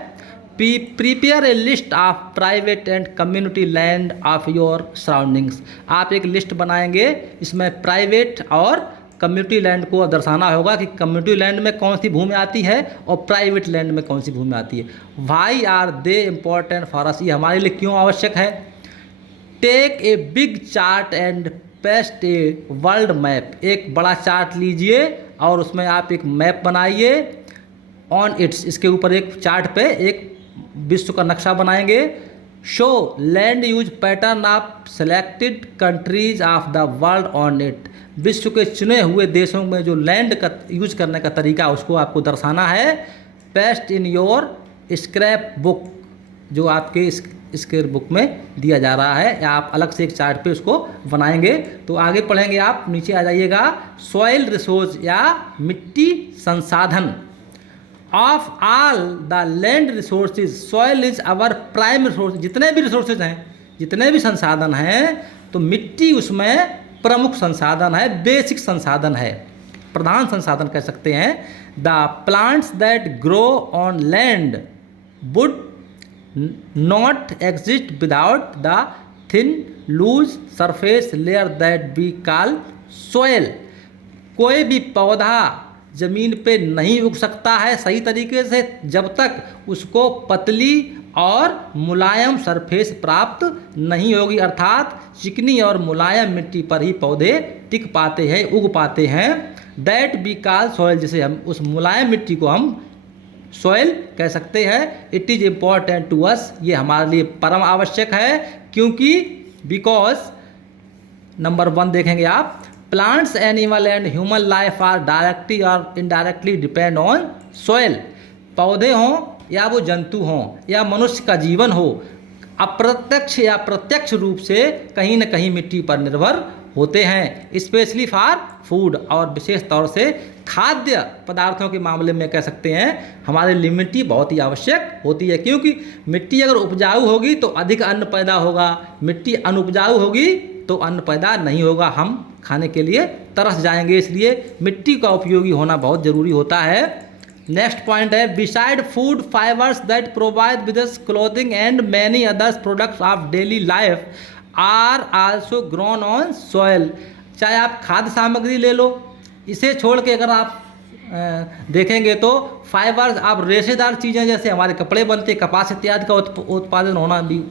prepare a list of private and community land of your surroundings. आप एक लिस्ट बनाएंगे, इसमें प्राइवेट और कम्युनिटी लैंड को दर्शाना होगा कि कम्युनिटी लैंड में कौन सी भूमि आती है और प्राइवेट लैंड में कौन सी भूमि आती है। Why are they important for us, ये हमारे लिए क्यों आवश्यक है। Take a big chart and paste a world map, एक बड़ा चार्ट लीजिए और उसमें आप एक मैप बनाइए। ऑन इट्स, इसके ऊपर एक चार्ट पे एक विश्व का नक्शा बनाएंगे। Show land use pattern of selected countries of the world on it, विश्व के चुने हुए देशों में जो लैंड का यूज करने का तरीका उसको आपको दर्शाना है। Paste in your scrap book, जो आपके स्क्रैप बुक में दिया जा रहा है, या आप अलग से एक चार्ट पे उसको बनाएंगे। तो आगे पढ़ेंगे आप, नीचे आ जाइएगा। सॉइल रिसोर्स या मिट्टी संसाधन, of all the land resources soil is our prime resource. जितने भी रिसोर्सेज हैं, जितने भी संसाधन हैं, तो मिट्टी उसमें प्रमुख संसाधन है, बेसिक संसाधन है, प्रधान संसाधन कह सकते हैं। The plants that grow on land would not exist without the thin loose surface layer that we call soil. कोई भी पौधा ज़मीन पे नहीं उग सकता है सही तरीके से जब तक उसको पतली और मुलायम सरफेस प्राप्त नहीं होगी, अर्थात चिकनी और मुलायम मिट्टी पर ही पौधे टिक पाते हैं, उग पाते हैं। दैट वी कॉल सॉइल, जिसे हम उस मुलायम मिट्टी को हम सॉइल कह सकते हैं। It is important to us, ये हमारे लिए परम आवश्यक है, क्योंकि बिकॉज नंबर 1 देखेंगे आप, plants animal and human life are directly और इनडायरेक्टली डिपेंड ऑन सॉइल। पौधे हों या वो जंतु हों या मनुष्य का जीवन हो, अप्रत्यक्ष या प्रत्यक्ष रूप से कहीं न कहीं मिट्टी पर निर्भर होते हैं, स्पेशली फॉर फूड, और विशेष तौर से खाद्य पदार्थों के मामले में कह सकते हैं हमारे लिए मिट्टी बहुत ही आवश्यक होती है। क्योंकि मिट्टी अगर उपजाऊ होगी तो अधिक अन्न पैदा होगा, मिट्टी अनुपजाऊ होगी तो अन्न पैदा नहीं होगा, हम खाने के लिए तरस जाएंगे। इसलिए मिट्टी का उपयोगी होना बहुत ज़रूरी होता है। नेक्स्ट पॉइंट है, beside food fibres that provide with clothing and many others products of daily life are also grown on soil. चाहे आप खाद्य सामग्री ले लो, इसे छोड़ के अगर आप देखेंगे तो फाइबर्स, आप रेशेदार चीज़ें जैसे हमारे कपड़े बनते, कपास इत्यादि का उत्पादन होना भी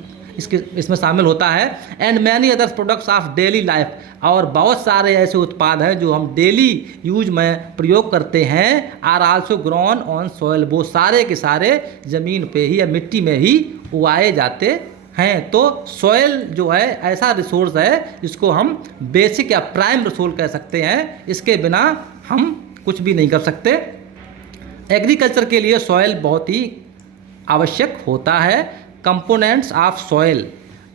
इसमें शामिल होता है। And many others products of daily life, और बहुत सारे ऐसे उत्पाद हैं जो हम डेली यूज में प्रयोग करते हैं, are also grown on soil, वो सारे के सारे ज़मीन पे ही या मिट्टी में ही उगाए जाते हैं। तो सॉइल जो है ऐसा रिसोर्स है जिसको हम बेसिक या प्राइम रिसोर्स कह सकते हैं, इसके बिना हम कुछ भी नहीं कर सकते। एग्रीकल्चर के लिए सॉइल बहुत ही आवश्यक होता है। कंपोनेंट्स ऑफ सॉइल,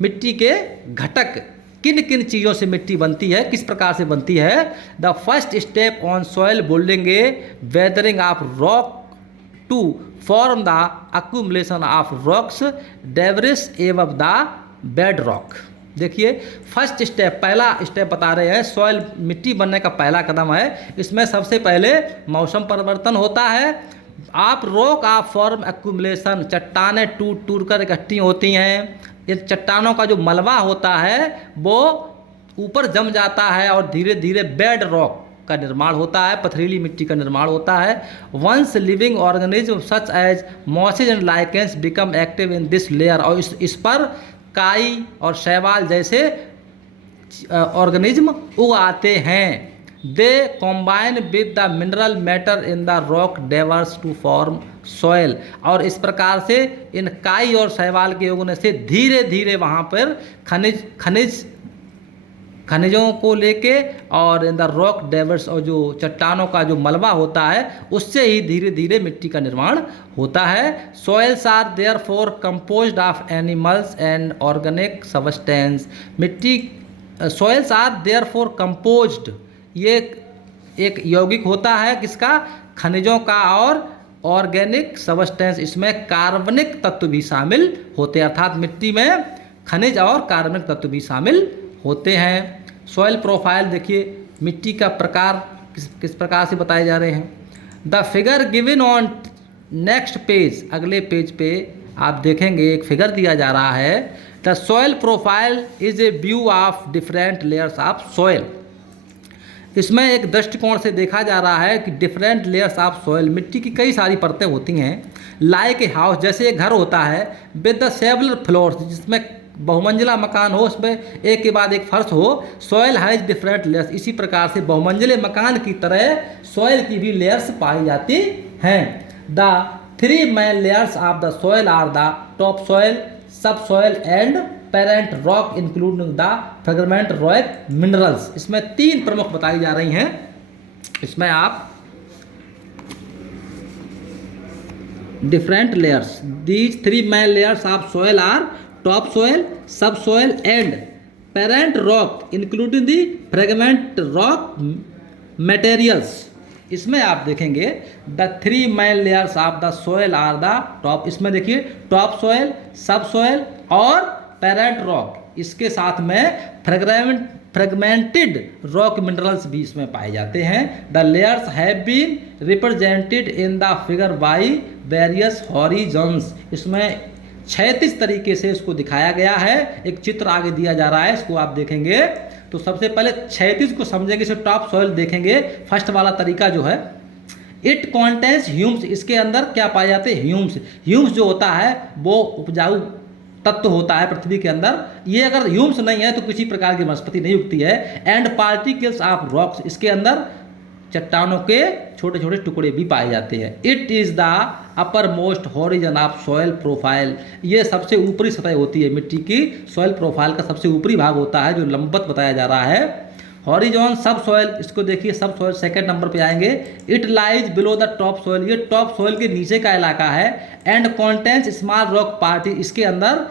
मिट्टी के घटक, किन किन चीज़ों से मिट्टी बनती है, किस प्रकार से बनती है। The first step on soil building a weathering of rock to form the accumulation of rocks debris above the bed rock. देखिए फर्स्ट स्टेप, पहला स्टेप बता रहे हैं, सॉइल मिट्टी बनने का पहला कदम है। इसमें सबसे पहले मौसम परिवर्तन होता है। आप रॉक ऑफ फॉर्म एक्यूमुलेशन, चट्टानें टूट टूट कर इकट्ठी होती हैं। ये चट्टानों का जो मलबा होता है वो ऊपर जम जाता है और धीरे धीरे बेड रॉक का निर्माण होता है, पथरीली मिट्टी का निर्माण होता है। Once living organism such as mosses and lichens become active in this layer, और इस पर काई और शैवाल जैसे ऑर्गेनिज्म उग आते हैं। They combine with the mineral matter in the rock debris to form soil, और इस प्रकार से इन काई और शैवाल के उगने से धीरे धीरे वहाँ पर खनिजों को लेके और इन द रॉक डेवर्स, और जो चट्टानों का जो मलबा होता है उससे ही धीरे धीरे मिट्टी का निर्माण होता है। Soils are therefore composed of animals and organic substance. मिट्टी सॉइल्स आर देयरफॉर कंपोज्ड, ये एक यौगिक होता है किसका, खनिजों का और ऑर्गेनिक सब्सटेंस, इसमें कार्बनिक तत्व भी शामिल होते हैं, अर्थात मिट्टी में खनिज और कार्बनिक तत्व भी शामिल होते हैं। सॉइल प्रोफाइल देखिए, मिट्टी का प्रकार किस प्रकार से बताए जा रहे हैं। The figure given on next page, अगले पेज पे आप देखेंगे एक फिगर दिया जा रहा है। The soil profile is a view of different layers of soil. इसमें एक दृष्टिकोण से देखा जा रहा है कि डिफरेंट लेयर्स ऑफ सॉइल, मिट्टी की कई सारी परतें होती हैं। लाइक ए हाउस, जैसे एक घर होता है, विद द सेवरल फ्लोर्स, जिसमें बहुमंजिला मकान हो, उसमें एक के बाद एक फर्श हो। सॉइल हैज डिफरेंट लेयर्स, इसी प्रकार से बहुमंजिले मकान की तरह सॉइल की भी लेयर्स पाई जाती हैं। The three main layers of the soil are the topsoil, subsoil and parent rock including the fragment rock minerals. इसमें तीन प्रमुख बताई जा रही हैं। इसमें आप different layers, these three main layers of soil are topsoil, subsoil and parent rock including the fragment rock materials. इसमें आप देखेंगे the three main layers of the soil are the top, इसमें देखिए top soil, सब soil और parent rock, इसके साथ में फ्रेगमेंटेड रॉक मिनरल्स भी इसमें पाए जाते हैं। The layers have been represented in the figure by various horizons. इसमें 36 तरीके से इसको दिखाया गया है। एक चित्र आगे दिया जा रहा है, इसको आप देखेंगे तो सबसे पहले 36 को समझेंगे। इसे टॉप सॉइल देखेंगे, फर्स्ट वाला तरीका जो है, इट कॉन्टेंस ह्यूम्स, इसके अंदर क्या पाए जाते हैं, ह्यूम्स। ह्यूम्स जो होता है वो उपजाऊ तत्व होता है पृथ्वी के अंदर। ये अगर ह्यूम्स नहीं है तो किसी प्रकार की वनस्पति नहीं उगती है। एंड पार्टिकल्स ऑफ रॉक्स, इसके अंदर चट्टानों के छोटे छोटे टुकड़े भी पाए जाते हैं। It is the upper most horizon of soil profile, ये सबसे ऊपरी सतह होती है मिट्टी की। सॉइल प्रोफाइल का सबसे ऊपरी भाग होता है जो लंबवत बताया जा रहा है। हॉरिजॉन सब सॉइल, इसको देखिए, सब सॉइल सेकंड नंबर पे आएंगे। It lies below the top soil, ये टॉप सॉइल के नीचे का इलाका है। And contains small rock party, इसके अंदर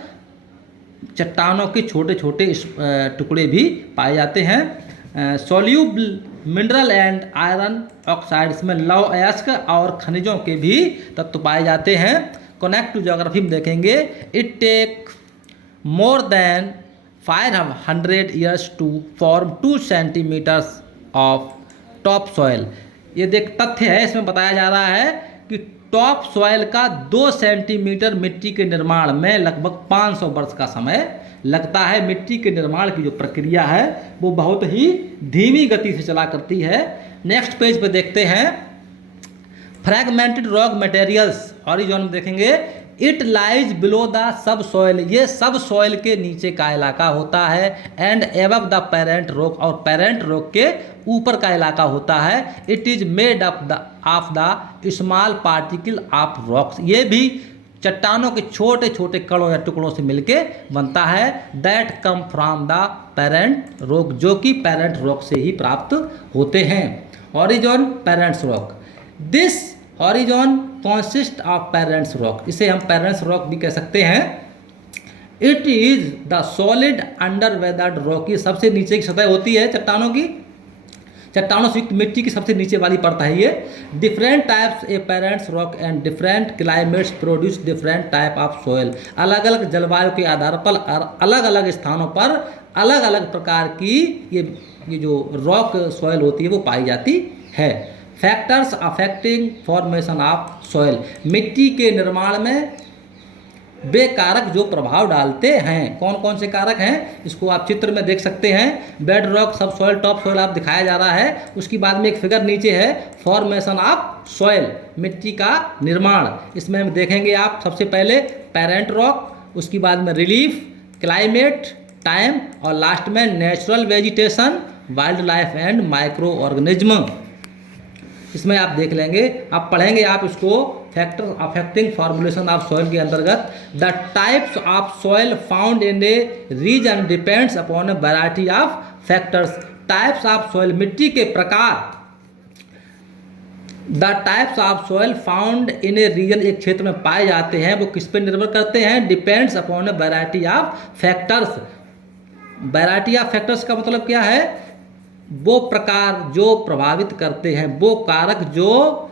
चट्टानों के छोटे छोटे टुकड़े भी पाए जाते हैं। Soluble mineral and iron oxide, इसमें लौह अयस्क और खनिजों के भी तत्व पाए जाते हैं। कनेक्ट टू ज्योग्राफी में देखेंगे, it take more than 500 years to form 2 centimetres of top soil. ये देख तथ्य है, इसमें बताया जा रहा है कि टॉप सॉइल का 2 सेंटीमीटर मिट्टी के निर्माण में लगभग 500 वर्ष का समय लगता है। मिट्टी के निर्माण की जो प्रक्रिया है वो बहुत ही धीमी गति से चला करती है। नेक्स्ट पेज पे देखते हैं, फ्रैगमेंटेड रॉक मटेरियल्स, हॉरिजॉन में देखेंगे, it lies below the sub soil, ये सब सॉइल के नीचे का इलाका होता है। And above the parent rock, और पेरेंट रॉक के ऊपर का इलाका होता है। It is made of the small particle of rocks, ये भी चट्टानों के छोटे छोटे कणों या टुकड़ों से मिलके बनता है। That come from the parent rock, जो कि पेरेंट रॉक से ही प्राप्त होते हैं। Horizon parents rock, this horizon consist of parents rock, इसे हम पेरेंट्स रॉक भी कह सकते हैं। It is the solid under weathered rock, ये सबसे नीचे की सतह होती है चट्टानों की, चट्टानों से युक्त मिट्टी की सबसे नीचे वाली परत है ये। Different types a parents rock and different climates produce different type of soil, अलग अलग जलवायु के आधार पर अलग अलग स्थानों पर अलग अलग प्रकार की ये जो रॉक सॉइल होती है वो पाई जाती है। Factors affecting formation of soil, मिट्टी के निर्माण में वे कारक जो प्रभाव डालते हैं, कौन कौन से कारक हैं इसको आप चित्र में देख सकते हैं। बेड रॉक, सब सॉइल, टॉप सॉइल आप दिखाया जा रहा है। उसके बाद में एक फिगर नीचे है फॉर्मेशन ऑफ सॉइल, मिट्टी का निर्माण। इसमें हम देखेंगे आप सबसे पहले पेरेंट रॉक, उसके बाद में रिलीफ, क्लाइमेट, टाइम और लास्ट में natural vegetation, wild life and micro organism. इसमें आप देख लेंगे, आप पढ़ेंगे आप इसको factor affecting formulation of soil के अंतर्गत। The types of soil found in a region depends upon a variety of factors. Types of soil, मिट्टी के प्रकार, the types of soil found in a region, एक क्षेत्र में पाए जाते हैं, वो किस पर निर्भर करते हैं, depends upon a variety of factors. Variety of factors का मतलब क्या है, वो प्रकार जो प्रभावित करते हैं, वो कारक जो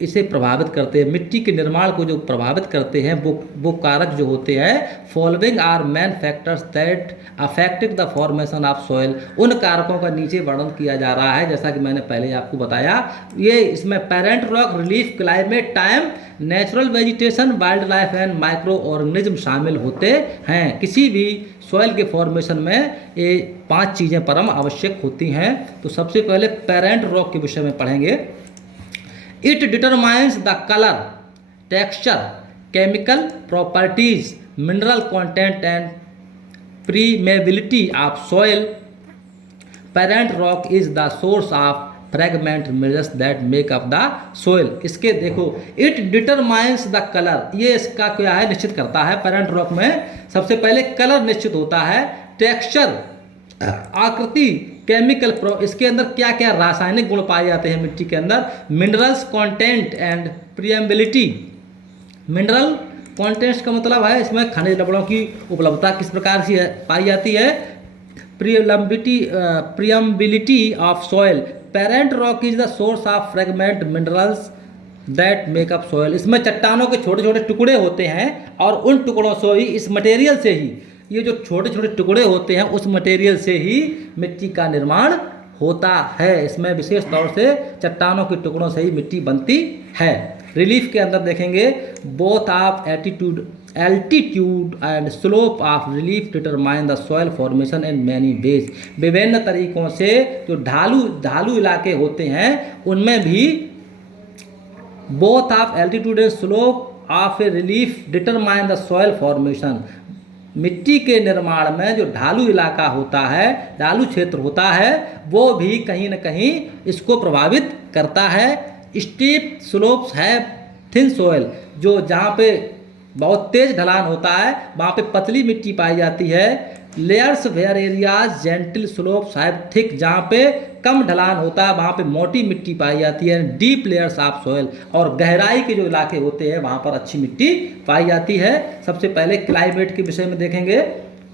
इसे प्रभावित करते हैं, मिट्टी के निर्माण को जो प्रभावित करते हैं, वो कारक जो होते हैं। Following are main factors that affected the formation of soil, उन कारकों का नीचे वर्णन किया जा रहा है जैसा कि मैंने पहले आपको बताया। ये इसमें parent rock, relief, climate, time, natural vegetation, wild life and micro organism शामिल होते हैं। किसी भी सॉइल के फॉर्मेशन में ये 5 चीज़ें परम आवश्यक होती हैं। तो सबसे पहले पेरेंट रॉक के विषय में पढ़ेंगे। It determines the colour, texture, chemical properties, mineral content and permeability of soil. Parent rock is the source of fragment minerals that make up the soil. इसके देखो, इट डिटरमाइंस द कलर, ये इसका क्या है, निश्चित करता है। पेरेंट रॉक में सबसे पहले कलर निश्चित होता है, टेक्सचर, आकृति, केमिकल इसके अंदर क्या क्या रासायनिक गुण पाए जाते हैं मिट्टी के अंदर, minerals content and permeability. Mineral contents का मतलब है इसमें खनिज लवणों की उपलब्धता किस प्रकार से पाई जाती है। Permeability of soil, parent rock is the source of fragment minerals that make up soil. इसमें चट्टानों के छोटे छोटे टुकड़े होते हैं और उन टुकड़ों से ही, इस मटेरियल से ही, ये जो छोटे छोटे टुकड़े होते हैं उस मटेरियल से ही मिट्टी का निर्माण होता है। इसमें विशेष तौर से चट्टानों के टुकड़ों से ही मिट्टी बनती है। रिलीफ के अंदर देखेंगे, both of altitude and slope of relief determine the soil formation in many ways. विभिन्न तरीकों से जो ढालू इलाके होते हैं उनमें भी both of altitude and slope of A relief determine the soil formation. मिट्टी के निर्माण में जो ढालू इलाका होता है, ढालू क्षेत्र होता है, वो भी कहीं न कहीं इसको प्रभावित करता है। स्टीप स्लोप्स है थिन सॉइल, जो जहाँ पे बहुत तेज ढलान होता है वहाँ पे पतली मिट्टी पाई जाती है। Layers where areas gentle slopes have thick, जहाँ पे कम ढलान होता है वहाँ पे मोटी मिट्टी पाई जाती है। डीप लेयर्स ऑफ सॉइल, और गहराई के जो इलाके होते हैं वहाँ पर अच्छी मिट्टी पाई जाती है। सबसे पहले क्लाइमेट के विषय में देखेंगे।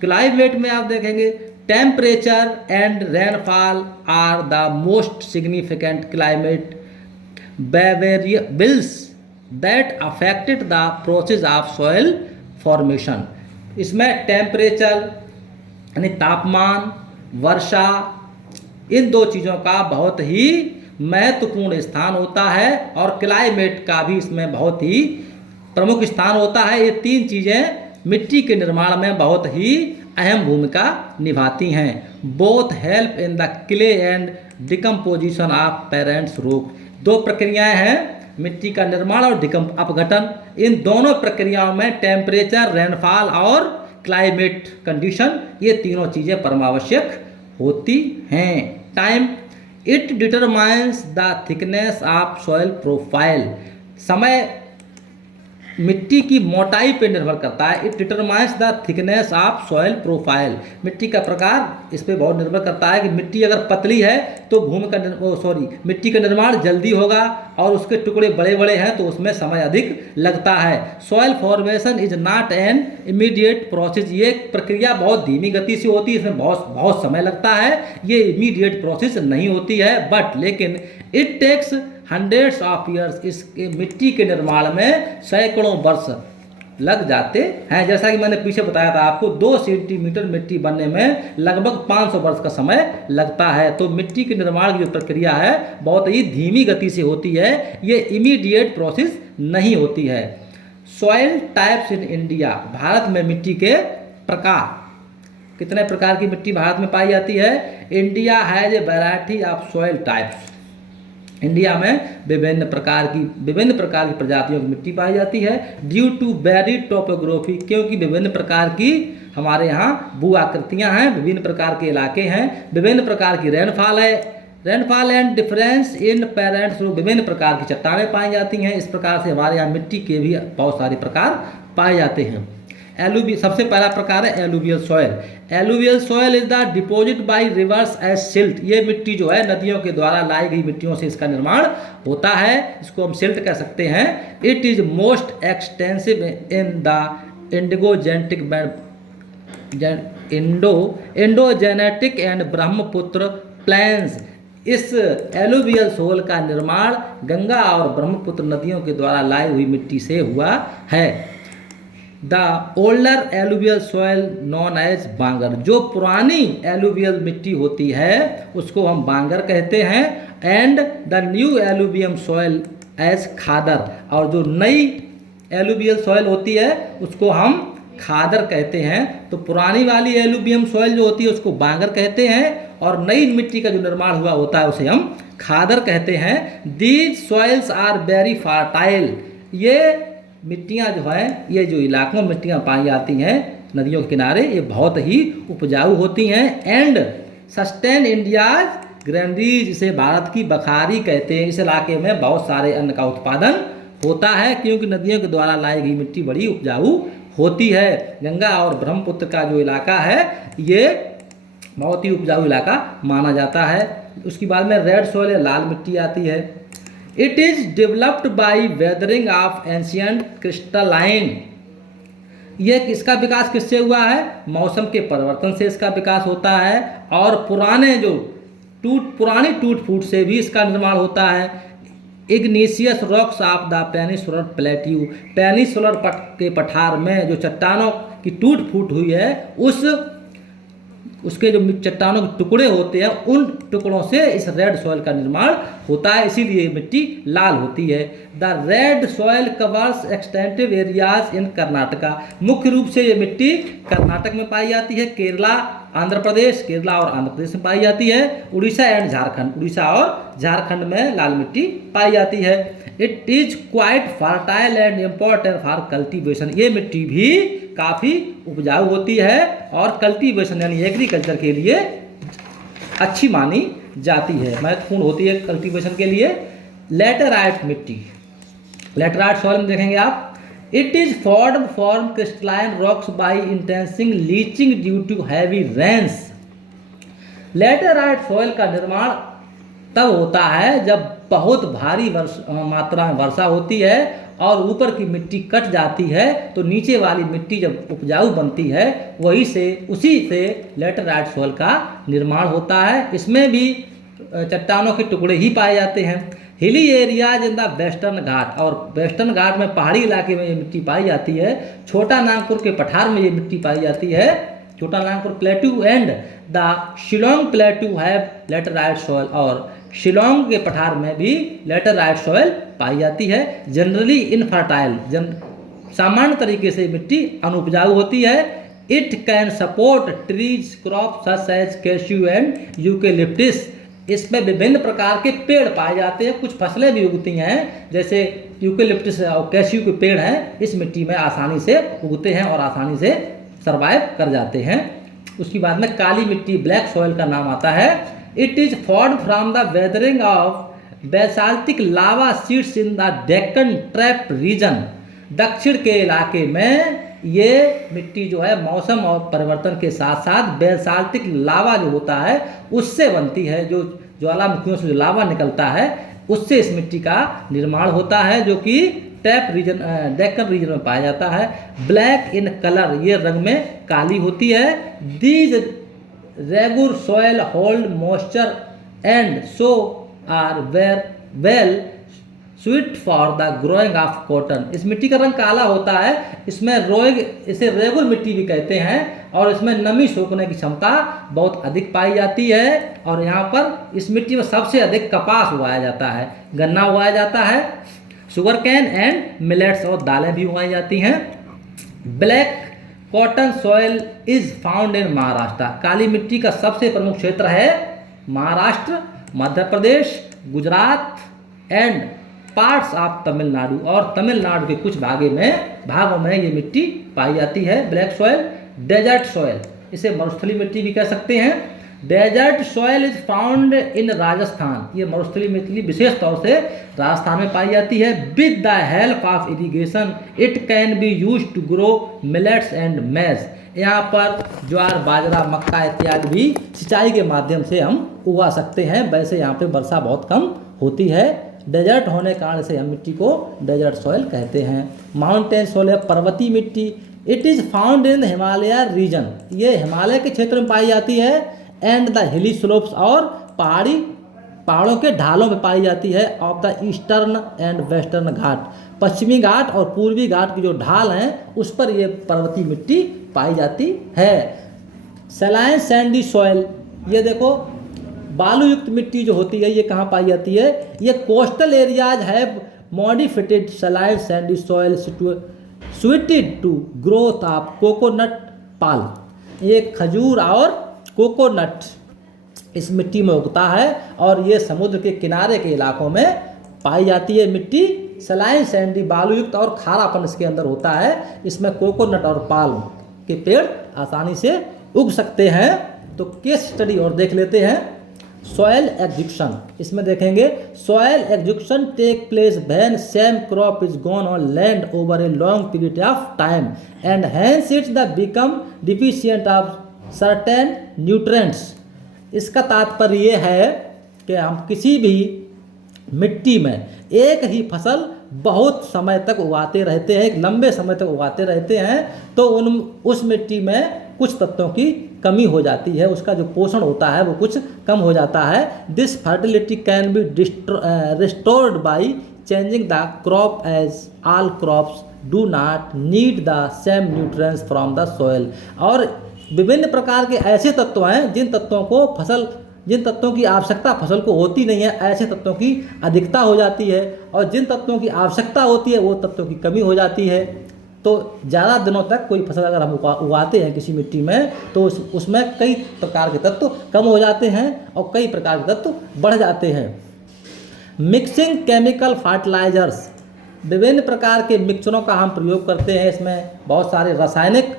क्लाइमेट में आप देखेंगे, temperature and rainfall are the most significant climate variables that affected the process of soil formation. इसमें टेम्परेचर यानी तापमान, वर्षा, इन 2 चीज़ों का बहुत ही महत्वपूर्ण स्थान होता है, और क्लाइमेट का भी इसमें बहुत ही प्रमुख स्थान होता है। ये 3 चीज़ें मिट्टी के निर्माण में बहुत ही अहम भूमिका निभाती हैं। Both help in the clay and decomposition of parents rock. 2 प्रक्रियाएं हैं, मिट्टी का निर्माण और अपघटन। इन दोनों प्रक्रियाओं में टेम्परेचर, रेनफॉल और क्लाइमेट कंडीशन, ये तीनों चीज़ें परमावश्यक होती हैं। Time, it determines the thickness of soil profile. समय मिट्टी की मोटाई पर निर्भर करता है। It determines the thickness of soil profile. मिट्टी का प्रकार इस पे बहुत निर्भर करता है कि मिट्टी अगर पतली है तो मिट्टी का निर्माण जल्दी होगा, और उसके टुकड़े बड़े बड़े हैं तो उसमें समय अधिक लगता है। Soil formation is not an immediate process. ये प्रक्रिया बहुत धीमी गति से होती है, इसमें बहुत समय लगता है, ये इमीडिएट प्रोसेस नहीं होती है, बट लेकिन it takes hundreds of years. इसके मिट्टी के निर्माण में सैकड़ों वर्ष लग जाते हैं। जैसा कि मैंने पीछे बताया था आपको, 2 सेंटीमीटर मिट्टी बनने में लगभग 500 वर्ष का समय लगता है। तो मिट्टी के निर्माण की जो प्रक्रिया है बहुत ही धीमी गति से होती है, ये इमीडिएट प्रोसेस नहीं होती है। Soil types in India. Bharat में मिट्टी के प्रकार, कितने प्रकार की मिट्टी भारत में पाई जाती है? India has a variety of soil types. India में विभिन्न प्रकार की प्रजातियों की मिट्टी पाई जाती है। ड्यू टू वेरिड टोपोग्राफी, क्योंकि विभिन्न प्रकार की हमारे यहाँ भू आकृतियाँ हैं, विभिन्न प्रकार के इलाके हैं, विभिन्न प्रकार की rainfall and difference in parents, विभिन्न प्रकार की चट्टानें पाई जाती हैं। इस प्रकार से हमारे यहाँ मिट्टी के भी बहुत सारे प्रकार पाए जाते हैं। सबसे पहला प्रकार है alluvial soil. Alluvial soil is the deposit by rivers as silt. ये मिट्टी जो है नदियों के द्वारा लाई गई मिट्टियों से इसका निर्माण होता है, इसको हम सिल्ट कह सकते हैं। It is most extensive in the Indo Gangetic and Brahmaputra plains. इस एलुवियल सॉइल का निर्माण गंगा और ब्रह्मपुत्र नदियों के द्वारा लाई हुई मिट्टी से हुआ है। The older alluvial soil known as bangar. जो पुरानी एलुवियल मिट्टी होती है उसको हम बांगर कहते हैं। And the new alluvium soil as khadar. और जो नई एलुवियल सॉइल होती है उसको हम खादर कहते हैं। तो पुरानी वाली एलुवियम सॉइल जो होती है उसको बांगर कहते हैं, और नई मिट्टी का जो निर्माण हुआ होता है उसे हम खादर कहते हैं। These soils are very fertile. ये मिट्टियाँ जो हैं, ये जो इलाकों में मिट्टियाँ पाई जाती हैं नदियों के किनारे, ये बहुत ही उपजाऊ होती हैं। एंड सस्टेन इंडियाज ग्रैंडीज, इसे भारत की बखारी कहते हैं। इस इलाके में बहुत सारे अन्न का उत्पादन होता है क्योंकि नदियों के द्वारा लाई गई मिट्टी बड़ी उपजाऊ होती है। गंगा और ब्रह्मपुत्र का जो इलाका है ये बहुत ही उपजाऊ इलाका माना जाता है। उसके बाद में रेड सॉइल या लाल मिट्टी आती है। It is developed by weathering of ancient crystalline. ये इसका विकास किससे हुआ है? मौसम के परिवर्तन से इसका विकास होता है, और पुरानी टूट फूट से भी इसका निर्माण होता है। इग्नीशियस rocks of the peninsular plateau. Peninsular के पठार में जो चट्टानों की टूट फूट हुई है उसके जो चट्टानों के टुकड़े होते हैं उन टुकड़ों से इस रेड सॉइल का निर्माण होता है, इसीलिए मिट्टी लाल होती है। The red soil covers extensive areas in Karnataka. मुख्य रूप से ये मिट्टी कर्नाटक में पाई जाती है, केरला और आंध्र प्रदेश में पाई जाती है। उड़ीसा और झारखंड में लाल मिट्टी पाई जाती है। It is quite fertile and important for cultivation. ये मिट्टी भी काफ़ी उपजाऊ होती है और कल्टीवेशन यानी एग्रीकल्चर के लिए अच्छी मानी जाती है, महत्वपूर्ण होती है कल्टीवेशन के लिए। लेटराइट मिट्टी, लेटराइट सॉइल में देखेंगे आप, it is form crystalline rocks by intensive leaching due to heavy rains. Laterite soil का निर्माण तब होता है जब बहुत भारी मात्रा में वर्षा होती है और ऊपर की मिट्टी कट जाती है, तो नीचे वाली मिट्टी जब उपजाऊ बनती है उसी से लेटराइट सॉइल का निर्माण होता है। इसमें भी चट्टानों के टुकड़े ही पाए जाते हैं। Hilly areas in the Western Ghat, और वेस्टर्न घाट में पहाड़ी इलाके में ये मिट्टी पाई जाती है। छोटा नागपुर के पठार में ये मिट्टी पाई जाती है। छोटा Nagpur plateau and the Shillong plateau have laterite soil, और शिलोंग के पठार में भी लेटराइट सॉइल पाई जाती है। जनरली इनफर्टाइल, सामान्य तरीके से मिट्टी अनुपजाऊ होती है। It can support trees crop such as cashew and eucalyptus. इसमें विभिन्न प्रकार के पेड़ पाए जाते हैं, कुछ फसलें भी उगती हैं, जैसे यूकेलिप्टिस और कैश्यू के पेड़ हैं, इस मिट्टी में आसानी से उगते हैं और आसानी से सर्वाइव कर जाते हैं। उसके बाद में काली मिट्टी, ब्लैक सॉइल का नाम आता है। It is formed from the weathering of basaltic lava sheets in the Deccan trap region. दक्षिण के इलाके में ये मिट्टी जो है मौसम और परिवर्तन के साथ साथ बेसाल्टिक लावा जो होता है उससे बनती है। जो ज्वालामुखियों से जो लावा निकलता है उससे इस मिट्टी का निर्माण होता है, जो कि टैप रीजन डेक्कन रीजन में पाया जाता है। ब्लैक इन कलर, ये रंग में काली होती है। These regur soil hold moisture and so are well suited for the growing of cotton. इस मिट्टी का रंग काला होता है, इसमें रोइंग, इसे रेगुर मिट्टी भी कहते हैं, और इसमें नमी सोखने की क्षमता बहुत अधिक पाई जाती है। और यहाँ पर इस मिट्टी में सबसे अधिक कपास उगाया जाता है, गन्ना उगाया जाता है, शुगर कैन एंड मिलेट्स और दालें भी उगाई जाती हैं। Black cotton soil is found in Maharashtra. काली मिट्टी का सबसे प्रमुख क्षेत्र है Maharashtra, Madhya Pradesh, Gujarat and parts of Tamil Nadu, और तमिलनाडु के कुछ भागों में ये मिट्टी पाई जाती है। ब्लैक सॉइल, डेजर्ट सॉइल, इसे मरुस्थली मिट्टी भी कह सकते हैं। Desert soil is found in Rajasthan. ये मरुस्थली मिट्टी विशेष तौर से राजस्थान में पाई जाती है। With the help of irrigation it can be use to grow millets and maize. यहाँ पर ज्वार, बाजरा, मक्का इत्यादि भी सिंचाई के माध्यम से हम उगा सकते हैं। वैसे यहाँ पे वर्षा बहुत कम होती है। डेजर्ट होने के कारण से हम मिट्टी को डेजर्ट सॉइल कहते हैं। माउंटेन सॉइल, पर्वतीय मिट्टी, it is found in Himalaya region. ये हिमालय के क्षेत्र में पाई जाती है। एंड द हिली स्लोप्स, और पहाड़ों के ढालों में पाई जाती है। Of the Eastern and Western Ghat, पश्चिमी घाट और पूर्वी घाट की जो ढाल हैं उस पर ये पर्वतीय मिट्टी पाई जाती है। सैलाइन सैंडी सॉइल, ये देखो बालू युक्त मिट्टी जो होती है ये कहाँ पाई जाती है? ये कोस्टल एरियाज है modified saline sandy soil suited to growth of coconut palm. ये खजूर और कोकोनट इस मिट्टी में उगता है, और ये समुद्र के किनारे के इलाकों में पाई जाती है मिट्टी। सैलाइन सैंडी बालूयुक्त और खारापन इसके अंदर होता है। इसमें कोकोनट और पाल्म के पेड़ आसानी से उग सकते हैं। तो केस स्टडी और देख लेते हैं। सॉयल एग्जिक्शन, इसमें देखेंगे soil exhaustion take place when same crop is grown on land over a long period of time and hence it's the become deficient of certain nutrients. इसका तात्पर्य ये है कि हम किसी भी मिट्टी में एक ही फसल बहुत समय तक उगाते रहते हैं, एक लंबे समय तक उगाते रहते हैं, तो उस मिट्टी में कुछ तत्वों की कमी हो जाती है, उसका जो पोषण होता है वो कुछ कम हो जाता है। This fertility can be restored by changing the crop as all crops do not need the same nutrients from the soil. और विभिन्न प्रकार के ऐसे तत्व हैं जिन तत्वों की आवश्यकता फसल को होती नहीं है, ऐसे तत्वों की अधिकता हो जाती है, और जिन तत्वों की आवश्यकता होती है वो तत्वों की कमी हो जाती है। तो ज़्यादा दिनों तक कोई फसल अगर हम उगाते हैं किसी मिट्टी में तो उसमें कई प्रकार के तत्व कम हो जाते हैं और कई प्रकार के तत्व बढ़ जाते हैं। मिक्सिंग केमिकल फर्टिलाइजर्स, विभिन्न प्रकार के मिक्सरों का हम प्रयोग करते हैं। इसमें बहुत सारे रासायनिक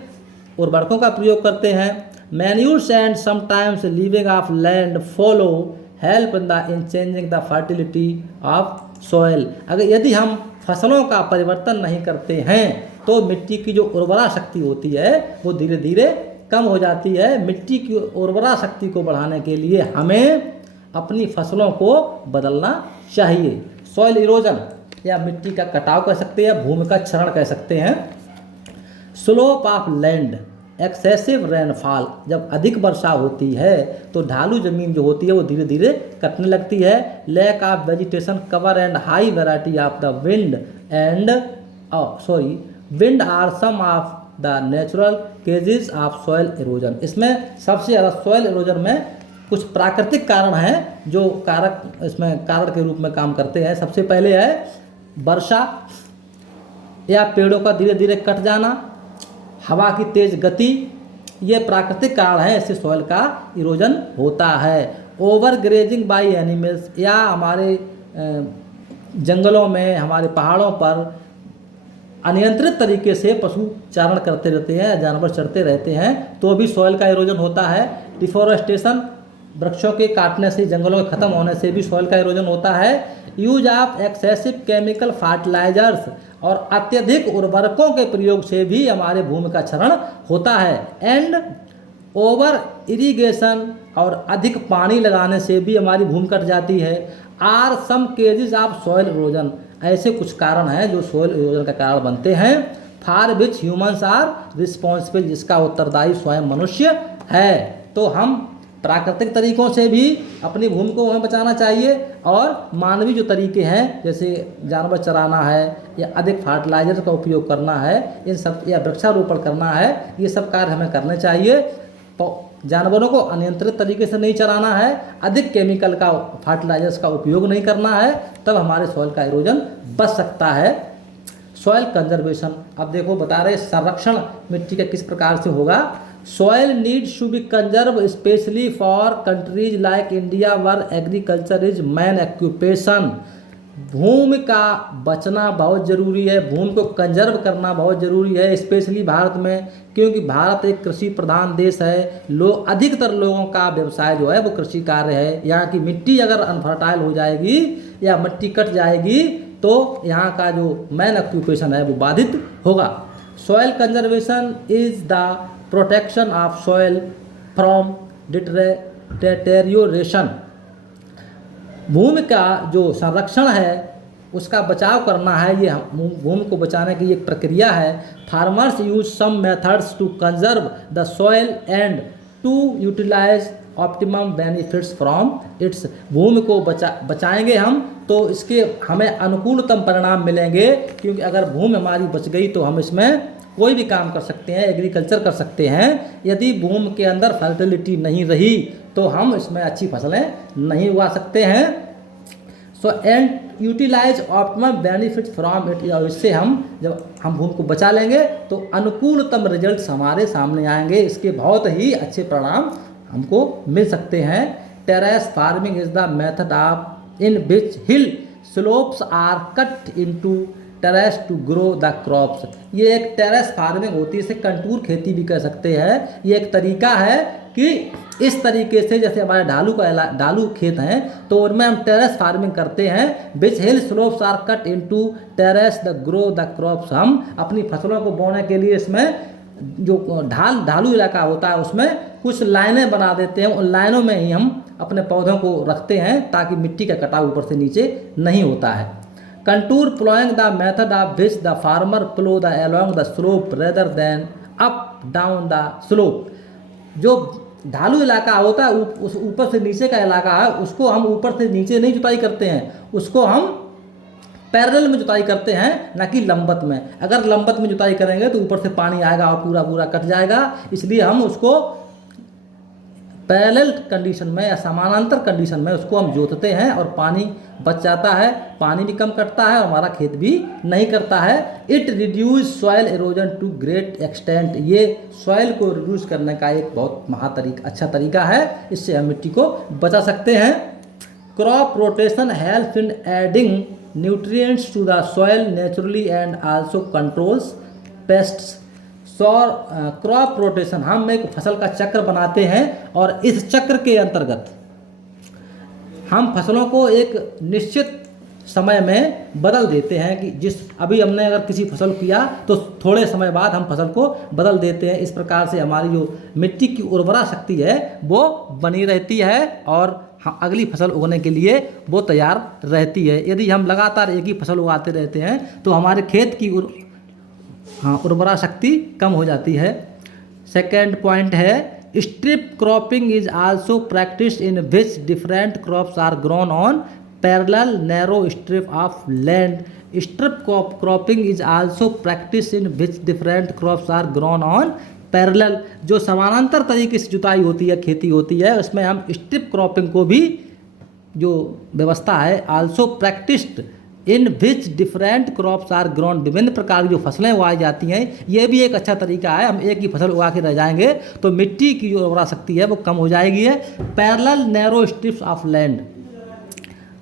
उर्वरकों का प्रयोग करते हैं। Manures and sometimes leaving of land follow help in changing the fertility of soil. यदि हम फसलों का परिवर्तन नहीं करते हैं तो मिट्टी की जो उर्वरा शक्ति होती है वो धीरे धीरे कम हो जाती है। मिट्टी की उर्वरा शक्ति को बढ़ाने के लिए हमें अपनी फसलों को बदलना चाहिए। सॉइल इरोजन या मिट्टी का कटाव कह सकते हैं, भूमि का क्षरण कह सकते हैं। Slope of land, excessive rainfall, जब अधिक वर्षा होती है तो ढालू जमीन जो होती है वो धीरे धीरे कटने लगती है। Lack of vegetation cover and high variety of the wind are some of the natural causes of soil erosion. इसमें सबसे ज़्यादा सॉइल इरोजन में कुछ प्राकृतिक कारण हैं जो इसमें कारण के रूप में काम करते हैं। सबसे पहले है वर्षा या पेड़ों का धीरे धीरे कट जाना, हवा की तेज गति, ये प्राकृतिक कारण है, इससे सॉइल का इरोजन होता है। ओवर ग्रेजिंग बाई एनिमल्स, या हमारे जंगलों में, हमारे पहाड़ों पर अनियंत्रित तरीके से पशु चारण करते रहते हैं, जानवर चरते रहते हैं, तो भी सॉइल का इरोजन होता है। डिफॉरेस्टेशन वृक्षों के काटने से, जंगलों के खत्म होने से भी सॉइल का इरोजन होता है। Use of excessive chemical fertilisers, और अत्यधिक उर्वरकों के प्रयोग से भी हमारे भूमि का क्षरण होता है। एंड ओवर इरिगेशन, और अधिक पानी लगाने से भी हमारी भूमि कट जाती है। Are some causes of soil erosion, ऐसे कुछ कारण हैं जो सॉइल इरोजन का कारण बनते हैं। For which humans are responsible, जिसका उत्तरदायी स्वयं मनुष्य है। तो हम प्राकृतिक तरीकों से भी अपनी भूमि को हमें बचाना चाहिए, और मानवीय जो तरीके हैं जैसे जानवर चराना है या अधिक फर्टिलाइजर का उपयोग करना है, इन सब, या वृक्षारोपण करना है, ये सब कार्य हमें करने चाहिए। तो जानवरों को अनियंत्रित तरीके से नहीं चराना है, अधिक केमिकल का फर्टिलाइजर्स का उपयोग नहीं करना है, तब हमारे सॉइल का इरोजन बच सकता है। सॉइल कंजर्वेशन, अब देखो बता रहे संरक्षण मिट्टी का किस प्रकार से होगा। Soil needs to be conserve specially for countries like India where agriculture is main occupation. भूमि का बचना बहुत ज़रूरी है, भूमि को कंजर्व करना बहुत ज़रूरी है, स्पेशली भारत में, क्योंकि भारत एक कृषि प्रधान देश है। लोग, अधिकतर लोगों का व्यवसाय जो है वो कृषि कार्य है। यहाँ की मिट्टी अगर अनफर्टाइल हो जाएगी या मिट्टी कट जाएगी तो यहाँ का जो मैन ऑक्यूपेशन है वो बाधित होगा। Soil conservation is the protection of soil from deterioration. भूमि का जो संरक्षण है उसका बचाव करना है, ये भूमि को बचाने की एक प्रक्रिया है। Farmers use some methods to conserve the soil and to utilise optimum benefits from its. भूमि को बचाएंगे हम तो इसके हमें अनुकूलतम परिणाम मिलेंगे, क्योंकि अगर भूमि हमारी बच गई तो हम इसमें कोई भी काम कर सकते हैं, एग्रीकल्चर कर सकते हैं। यदि भूमि के अंदर फर्टिलिटी नहीं रही तो हम इसमें अच्छी फसलें नहीं उगा सकते हैं। So and utilise optimum benefit from it, इससे हम जब हम भूमि को बचा लेंगे तो अनुकूलतम रिजल्ट्स हमारे सामने आएंगे, इसके बहुत ही अच्छे परिणाम हमको मिल सकते हैं। Terrace farming is the method of in which hill slopes are cut into terrace to grow the crops. ये एक टेरेस फार्मिंग होती है, इसे कंटूर खेती भी कह सकते हैं। ये एक तरीका है कि इस तरीके से, जैसे हमारे ढालू खेत हैं तो उनमें हम टेरेस फार्मिंग करते हैं। Which hill slopes are cut into terrace the grow the crops. हम अपनी फसलों को बोने के लिए इसमें जो ढालू इलाका होता है उसमें कुछ लाइनें बना देते हैं, उन लाइनों में ही हम अपने पौधों को रखते हैं ताकि मिट्टी का कटाव ऊपर से नीचे नहीं होता है। Contour ploughing the method of which the farmer plough the along the slope rather than up down the slope. जो ढालू इलाका होता है, उस ऊपर से नीचे का इलाका है, उसको हम ऊपर से नीचे नहीं जुताई करते हैं, उसको हम पैरेलल में जुताई करते हैं, ना कि लंबत में। अगर लंबत में जुताई करेंगे तो ऊपर से पानी आएगा और पूरा कट जाएगा, इसलिए हम उसको पैरेलल कंडीशन में या समानांतर कंडीशन में उसको हम जोतते हैं और पानी बच जाता है, पानी भी कम कटता है और हमारा खेत भी नहीं करता है। It reduce soil erosion to great extent. ये सॉइल को रिड्यूस करने का एक बहुत अच्छा तरीका है, इससे हम मिट्टी को बचा सकते हैं। Crop rotation help in adding nutrients to the soil naturally and also controls pests. Crop rotation, हम एक फसल का चक्र बनाते हैं और इस चक्र के अंतर्गत हम फसलों को एक निश्चित समय में बदल देते हैं कि अभी हमने अगर किसी फसल किया तो थोड़े समय बाद हम फसल को बदल देते हैं। इस प्रकार से हमारी जो मिट्टी की उर्वरा शक्ति है वो बनी रहती है और अगली फसल उगने के लिए वो तैयार रहती है। यदि हम लगातार एक ही फसल उगाते रहते हैं तो हमारे खेत की उर्वरा शक्ति कम हो जाती है। सेकेंड पॉइंट है strip cropping is also practice in which different crops are grown on parallel narrow strip of land. Strip cropping is also practice in which different crops are grown on parallel. जो समानांतर तरीके से जुताई होती है, खेती होती है, उसमें हम स्ट्रिप क्रॉपिंग को भी जो व्यवस्था है also practised in which different crops are grown. विभिन्न प्रकार की जो फसलें उगाई जाती हैं, ये भी एक अच्छा तरीका है। हम एक ही फसल उगा के रह जाएंगे तो मिट्टी की जो उर्वरा शक्ति है वो कम हो जाएगी। Parallel narrow strips of land,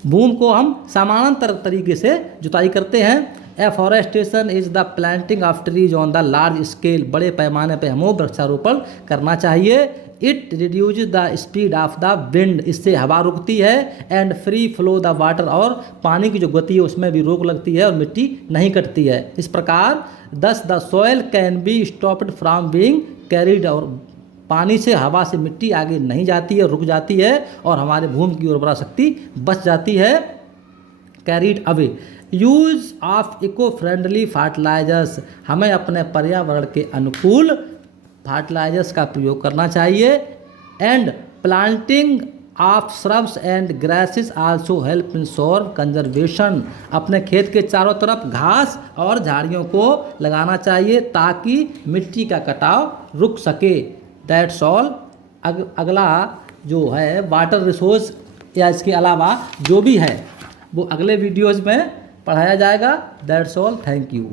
भूमि को हम समानांतर तरीके से जुताई करते हैं। Afforestation is the planting of trees on the large scale, बड़े पैमाने पर हमें वृक्षारोपण करना चाहिए। It reduce the speed of the wind, इससे हवा रुकती है। And free flow the water, और पानी की जो गति है उसमें भी रोक लगती है और मिट्टी नहीं कटती है। इस प्रकार दस the soil can be stopped from being carried, और पानी से हवा से मिट्टी आगे नहीं जाती है, रुक जाती है और हमारे भूमि की उर्वरा शक्ति बच जाती है, carried away. Use of eco friendly fertilisers, हमें अपने पर्यावरण के अनुकूल फर्टिलाइजर्स का प्रयोग करना चाहिए। And planting of shrubs and grasses also help in soil conservation, अपने खेत के चारों तरफ घास और झाड़ियों को लगाना चाहिए ताकि मिट्टी का कटाव रुक सके। That's all. अगला जो है वाटर रिसोर्स या इसके अलावा जो भी है वो अगले वीडियोज़ में पढ़ाया जाएगा। That's all, thank you.